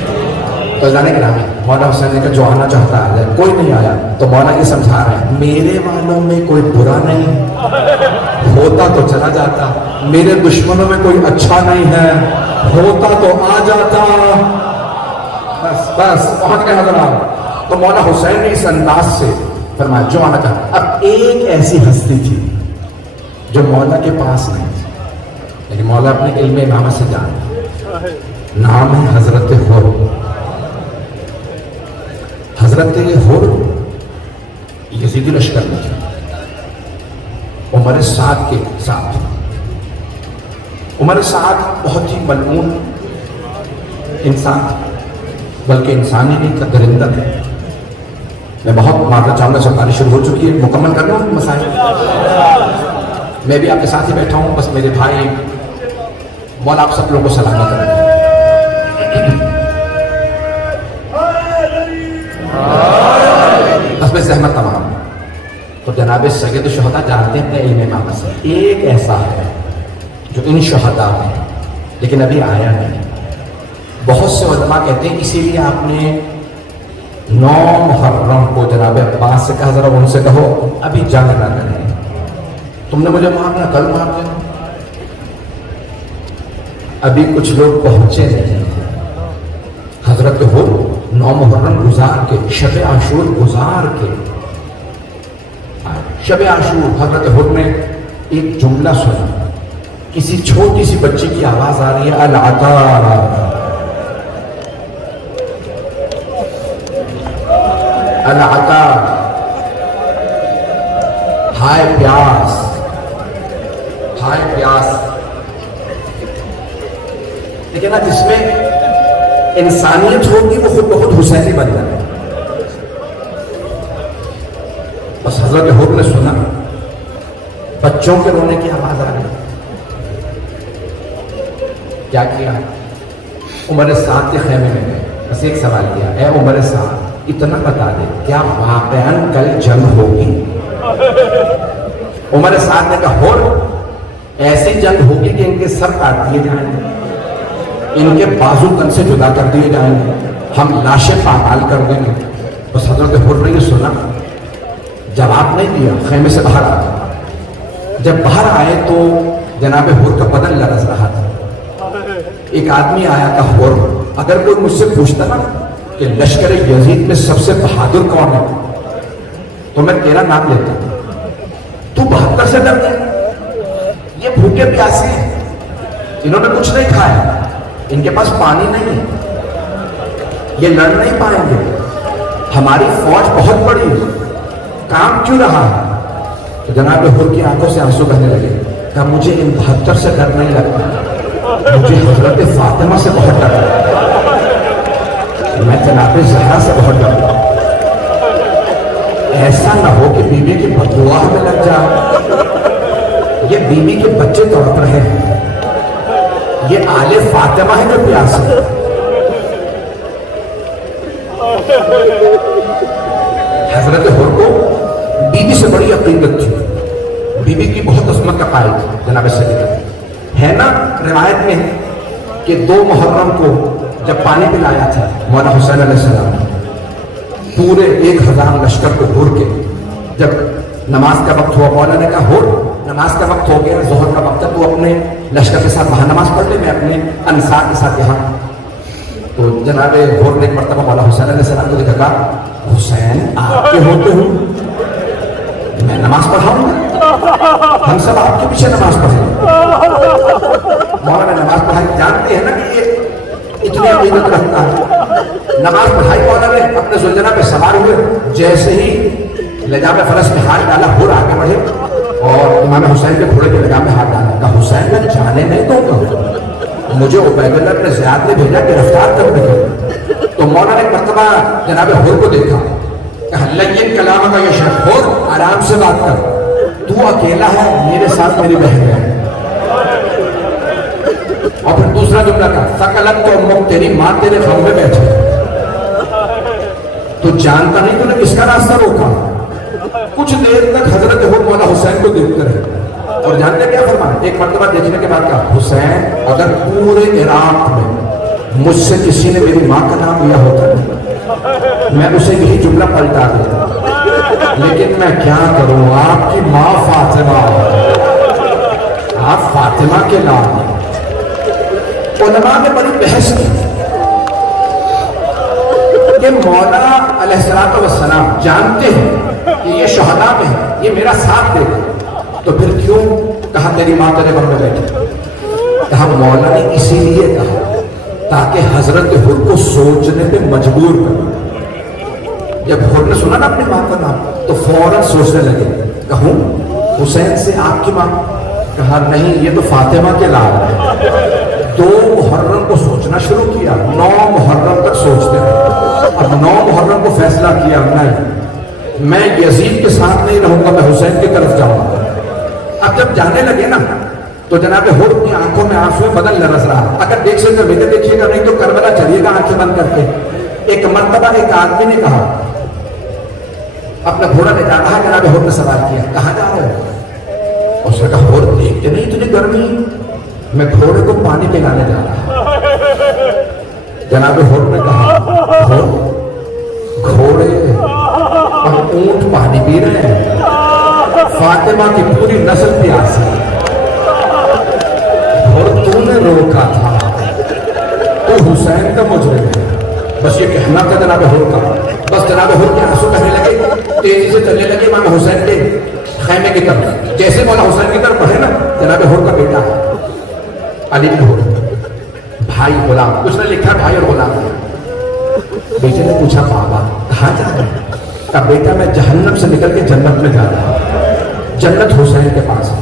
تو جانے کے نام مولا حسین نے کہا جو آنا چاہتا ہے کوئی نہیں آیا. تو مولا یہ سمجھا رہے ہیں میرے والوں میں کوئی برا نہیں ہوتا تو چلا جاتا, میرے دشمنوں میں کوئی اچھا نہیں ہے ہوتا تو آ جاتا. بس بس پہنچ گئے حضرات. تو مولا حسین نے اس انداز سے فرمایا جو آنا چاہتا. اب ایک ایسی ہستی تھی جو مولا کے پاس نہیں تھی, لیکن مولا اپنے علم امامہ سے جانتا. نام ہے حضرت حر. حضرت حر یزیدی لشکر میں تھے, عمر سعد کے ساتھ. عمر سعد بہت ہی ملعون انسان, بلکہ انسان ہی نہیں تھا, درندہ تھا. میں بہت معذرت چاہوں گا, سرکاری شروع ہو چکی ہے, مکمل کر لوں مسائل. میں بھی آپ کے ساتھ ہی بیٹھا ہوں, بس میرے بھائی مولا آپ سب لوگوں کو سلامت رکھیں. بس میں زحمت تمام. تو جناب سید الشہداء جانتے ہیں اپنے علم امامہ سے ایک ایسا ہے جو ان شہداء میں لیکن ابھی آیا نہیں. بہت سے علماء کہتے ہیں اسی لیے آپ نے 9 محرم کو جناب عباس سے کہا ذرا ان سے کہو ابھی جنگ نہ کریں, تم نے مجھے مارنا کل مار دینا. ابھی کچھ لوگ پہنچے نہیں. حضرت ہو 9 محرم گزار کے, شب عاشور گزار کے, شب عاشور حضرت ہر نے ایک جملہ سنا, کسی چھوٹی سی بچی کی آواز آ رہی ہے العطا العطا, ہائے پیاس ہائے پیاس. لیکن نا جس میں انسانیت ہوگی وہ خود بخود حسینی بن جائے. بس حضرت حر نے سنا بچوں کے رونے کی آواز آ رہی. کیا کیا؟ عمر سعد کے خیمے میں گئے, بس ایک سوال کیا, اے عمر سعد اتنا بتا دے کیا واقعاً کل جنگ ہوگی؟ عمر سعد نے کہا ہو ایسی جنگ ہوگی کہ ان کے سر کاٹ دیے جائیں گے, ان کے بازو تن سے جدا کر دیے جائیں گے, ہم لاشیں پامال کر دیں گے. بس حضرت حر نے یہ سنا, جواب نہیں دیا, خیمے سے باہر آ گئے. جب باہر آئے تو جناب حر کا بدن لرز رہا تھا. ایک آدمی آیا تھا, حر اگر کوئی مجھ سے پوچھتا نا کہ لشکر یزید میں سب سے بہادر کون ہے تو میں تیرا نام لیتا ہوں. تو 72 سے ڈرتا ہے, یہ بھوکے پیاسے ہیں, انہوں نے کچھ نہیں کھایا, ان کے پاس پانی نہیں ہے, یہ لڑ نہیں پائیں گے, ہماری فوج بہت بڑی ہے, کام کیوں رہا ہے؟ تو جناب حر کی آنکھوں سے آنسو بہنے لگے. کہا مجھے ان 72 سے ڈر نہیں لگتا, مجھے حضرت فاطمہ سے بہت ڈر لگتا, میں جناب زہرا سے بہت ڈرتا ہوں. ایسا نہ ہو کہ بیوی کی بددعا میں لگ جائے. یہ بیوی کے بچے تڑپ رہے ہیں, یہ آل فاطمہ ہے جو پیاس ہے. حضرت حر کو بیوی سے بڑی عقیدت تھی, بیوی کی بہت عظمت کا قائل تھی. جناب سید ہے نا روایت میں کہ 2 محرم کو جب پانی پلایا تھا مولا حسین علیہ السلام نے, پورے 1000 لشکر کو گھور کے جب نماز کا وقت ہوا, مولا نے کہا ہو نماز کا وقت ہو گیا, ظہر کا وقت ہے, تو اپنے لشکر کے ساتھ وہاں نماز پڑھ لے, میں اپنے انصار کے ساتھ یہاں. تو جناب حر نے ایک مرتبہ مولا حسین علیہ السلام کو دیکھا, کہا حسین آپ کے ہوتے ہو میں نماز پڑھاؤں گا, ہم سب آپ کے پیچھے نماز پڑھیں. مولا نے نماز پڑھائی, جانتے ہیں نا کہ یہ اتنی عقیدت رکھتا ہے. نماز پڑھائی مولا نے, اپنے زلجنہ پہ سوار ہوئے, جیسے ہی لجام فرس میں ہاتھ ڈالا, حر آگے بڑھے اور امام حسین کے گھوڑے کے لجام میں ہاتھ ڈالا. کہا حسین میں جانے نہیں دوں گا, مجھے عبید اللہ بن زیاد نے بھیجا گرفتار کرنے کے. تو مولا نے مرتبہ جناب حر کو دیکھا, کہا لین کلام کا یہ شیخ, حر آرام سے بات کر, تو اکیلا ہے, میرے ساتھ میری بہن ہے. اور پھر دوسرا جملہ کہا سکلت تو امک, تیری ماں تیرے غم میں بیٹھے, تو جانتا نہیں تو نے کس کا راستہ روکا. کچھ دیر تک حضرت حر مولا حسین کو دیکھتے رہے, اور جانتے کیا فرمایا؟ ایک مرتبہ دیکھنے کے بعد کہا حسین اگر پورے عراق میں مجھ سے کسی نے میری ماں کا نام لیا ہوتا میں اسے یہی جملہ پلٹا دیتا, لیکن میں کیا کروں, آپ کی ماں فاطمہ, آپ فاطمہ کے نام ہیں. علماء نے بڑی بحث کی کہ مولا علیہ السلام جانتے ہیں کہ یہ شہداء میں ہے, یہ میرا ساتھ دے گا, تو پھر کیوں کہا تیری ماں تیرے گھر میں بیٹھی؟ کہا مولا نے اسی لیے کہا تاکہ حضرت حر کو سوچنے پہ مجبور کرے. جب حر نے سنا نا اپنی ماں کا نام تو فوراً سوچنے لگے, کہوں حسین سے آپ کی ماں؟ کہا نہیں, یہ تو فاطمہ کے لال ہے. 2 محرم کو سوچنا شروع کیا, 9 محرم تک سوچتے رہے. اب 9 محرم کو فیصلہ کیا نہیں, میں یزید کے ساتھ نہیں رہوں گا, میں حسین کی طرف جاؤں گا. اب جب جانے لگے نا تو جناب حر کی آنکھوں میں آنسو بدن لرز رہا. اگر دیکھ سکتے تو دیکھیے گا, نہیں تو کربلا چلیے گا آنکھیں بند کر کے. ایک مرتبہ ایک آدمی نے کہا اپنا گھوڑا لے جا رہا ہے، جناب حور نے سوال کیا کہاں جا رہے ہو؟ اس نے کہا حور دیکھتے نہیں اتنی گرمی، میں گھوڑے کو پانی پلانے جا رہا ہوں۔ جناب حور نے کہا حور گھوڑے اور اونٹ پانی پی رہے ہیں، فاطمہ کی پوری نسل پیاسی ہے، اور تو نے روکا تھا، تو حسین کا مجرم ہے۔ بس یہ کہنا تھا جناب حور کا، بس جناب حور کے آنسو بہنے لگے، تیزی سے چلنے لگے امام حسین کے خیمے کی طرف۔ جیسے مولا حسین کی طرف بڑھے نا، جناب حور کا بیٹا علی بن حور، بھائی غلام، اس نے لکھا بھائی اور غلام۔ بیٹے نے پوچھا بابا کہاں جا رہے ہیں؟ کہا بیٹا میں جہنم سے نکل کے جنت میں جا رہا ہوں، جنت حسین کے پاس ہے۔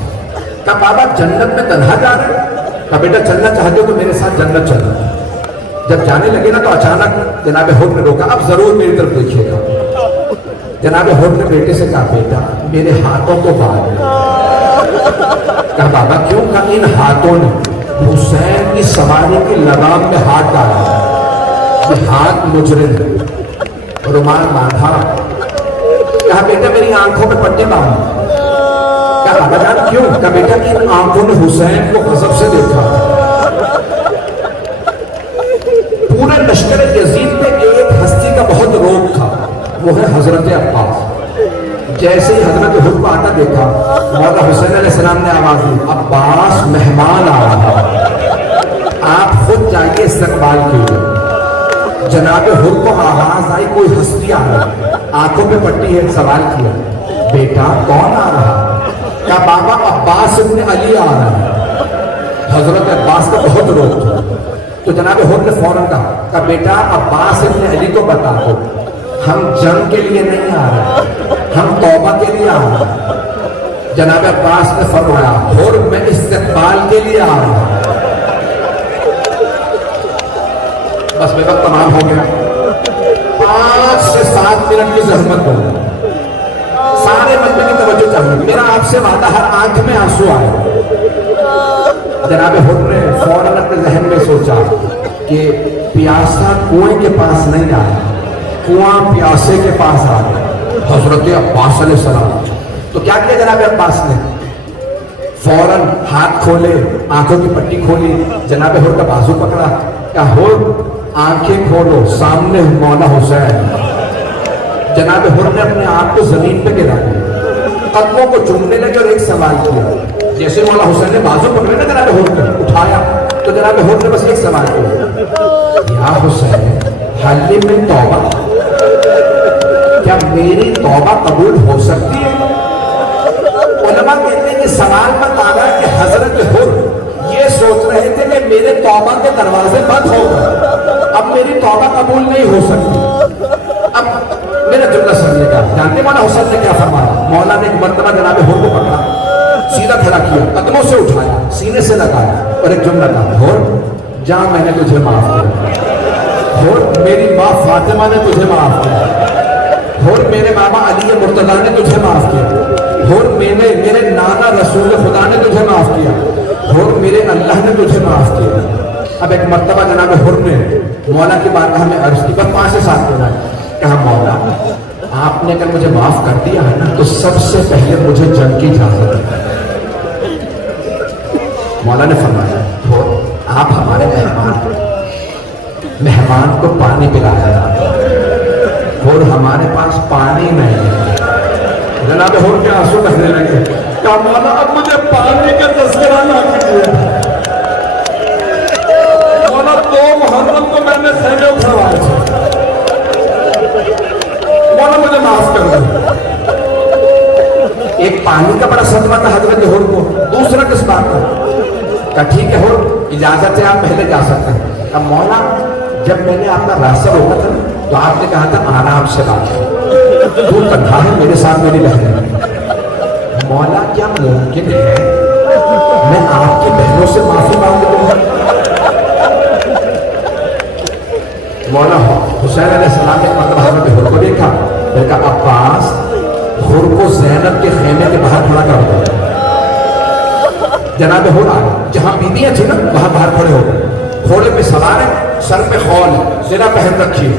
کہا بابا جنت میں تنہا جا رہے ہیں؟ کہا بیٹا چلنا چاہتے ہو تو میرے ساتھ جنت چلنا۔ جب جانے لگے نا تو اچانک جناب حور نے روکا، اب ضرور میری طرف دیکھیے گا۔ جناب حور نے بیٹے سے کہا بیٹا میرے ہاتھوں کو باندھ۔ کہا بابا کیوں؟ کہا ان ہاتھوں نے حسین کی سواری کی لگام میں ہاتھ ڈالا، یہ ہاتھ مجرم ہے، رومال باندھا۔ کہا بیٹا میری آنکھوں میں پٹی باندھ۔ کہا بابا جان کیوں؟ کہا بیٹا کہ ان آنکھوں نے حسین کو غضب سے دیکھا۔ پورے لشکر یزید پہ ایک ہستی کا بہت روک تھا، وہ ہے حضرت عباس۔ جیسے ہی حضرت حور کو آتا دیکھا، مولا حسین علیہ السلام نے آواز دی عباس مہمان آ رہا ہے، آپ خود جائیے استقبال کیجیے۔ جناب حور کو آواز آئی کوئی ہستی آ رہا ہے، آنکھوں پہ پٹی ہے، سوال کیا بیٹا کون آ رہا؟ کہا بابا عباس ابن علی آ رہا ہے۔ حضرت عباس کا بہت روک تھا، تو جناب حور نے فوراً کہا بیٹا عباس ابن علی کو بتا دو ہم جنگ کے لیے نہیں آ رہے، ہم توبہ کے لیے آ رہے ہیں۔ جناب عباس نے فرمایا حور میں استقبال کے لیے آ رہا ہوں۔ بس میرا تمام ہو گیا، 5 سے 7 منٹ کی زحمت ہو، سارے مجمع کی توجہ چاہیے، میرا آپ سے وعدہ ہر آنکھ میں آنسو آئے۔ جناب حور نے فوراً اپنے ذہن میں سوچا کہ پیاسا کنویں کے پاس نہیں آیا، کنواں پیاسے کے پاس آ گیا، حضرت عباس علیہ السلام۔ تو کیا کیا جناب عباس نے؟ فوراً ہاتھ کھولے، آنکھوں کی پٹی کھولی، جناب حور کا بازو پکڑا، کہا حور آنکھیں کھولو، سامنے مولا حسین۔ جناب حور نے اپنے آپ کو زمین پہ گرا دیا، قدموں کو چومنے لگے اور ایک سوال کیا۔ جیسے مولا حسین نے بازو پکڑے نا جناب حور کو اٹھایا، تو جناب حور نے بس ایک سوال کیا یا حسین حل من توبہ، کیا میری توبہ قبول ہو سکتی ہے؟ علماء کہتے ہیں کہ سوال مت آ رہا ہے کہ حضرت حور یہ سوچ رہے تھے کہ میرے توبہ کے دروازے بند ہو گئے، اب میری توبہ قبول نہیں ہو سکتی۔ اب میرا جملہ سمجھے گا، جانتے مولا حسین نے کیا فرمایا؟ مولا نے ایک مرتبہ جناب حور کو پکڑا، سیدھا کھڑا کیا، قدموں سے اٹھایا، سینے سے لگایا اور ایک جملہ کہا حور جا میں نے تجھے معاف کیا، حور میری ماں فاطمہ نے تجھے معاف کیا، حور میرے بابا علی مرتضیٰ نے تجھے معاف کیا، حور میرے نانا رسول خدا نے تجھے معاف کیا، حور میرے اللہ نے تجھے معاف کیا۔ اب ایک مرتبہ جناب حور نے مولا کی بارگاہ میں عرض کی، بس 5 سے 7 منٹ، کہا مولا آپ نے اگر مجھے معاف کر دیا ہے نا تو سب سے پہلے مجھے جنگ کی اجازت ہے۔ مولا نے فرمایا حور آپ ہمارے مہمان ہیں، مہمان کو پانی پلایا جاتا ہے، حور ہمارے پاس پانی نہیں ہے۔ جناب حور کے آنسو بہنے لگے، کہا مولا اب مجھے پانی کا تذکرہ نہ کیجیے، مولا 2 محرم کو میں نے خیمے اٹھوائے تھے، مولا مجھے معاف کر دو۔ ایک پانی کا بڑا صدمہ تھا حضرت حور کو، دوسرا کس بات کا؟ کہا ٹھیک ہے حور اجازت ہے آپ پہلے جا سکتے ہیں۔ اب مولا جب میں نے آپ کا راستہ روکا تھا تو آپ نے کہا تھا آرام سے بات ہے، تو تنہا ہے میرے ساتھ میری بہن۔ مولا کیا ممکن ہے میں آپ کی بہنوں سے معافی مانگ لوں گا؟ مولا حسین علیہ السلام نے مرتبہ حضرت حور کو دیکھا، پھر کہا عباس حور کو زینب کے خیمے کے باہر کھڑا کر دو۔ جناب حور آئے، جہاں بیویاں تھیں نا وہاں باہر کھڑے ہو گئے، گھوڑے پہ سوار ہے، سر پہ خول ہے، زرہ پہن رکھی ہے،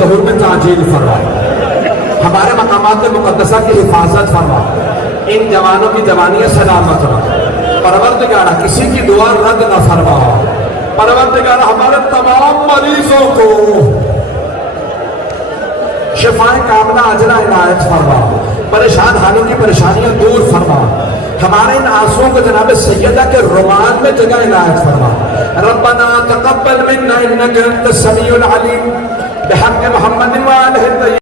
ظہور میں تعجیل فرما، ہمارے مقامات مقدسہ کی حفاظت فرما، ان جوانوں کی جوانیاں سلامت رکھ، پروردگارہ کسی کی دعا رد نہ فرما، پروردگارہ ہمارے تمام مریضوں کو شفائیں کاملہ عاجلہ عنایت فرما، پریشان حالوں کی پریشانیاں دور فرما، ہمارے ان آنسوؤں کو جناب سیدہ کے رومان میں جگہ عنایت فرما۔ ربنا تقبل منا انک انت السمیع العلیم بحق محمد وآلہ الطیبین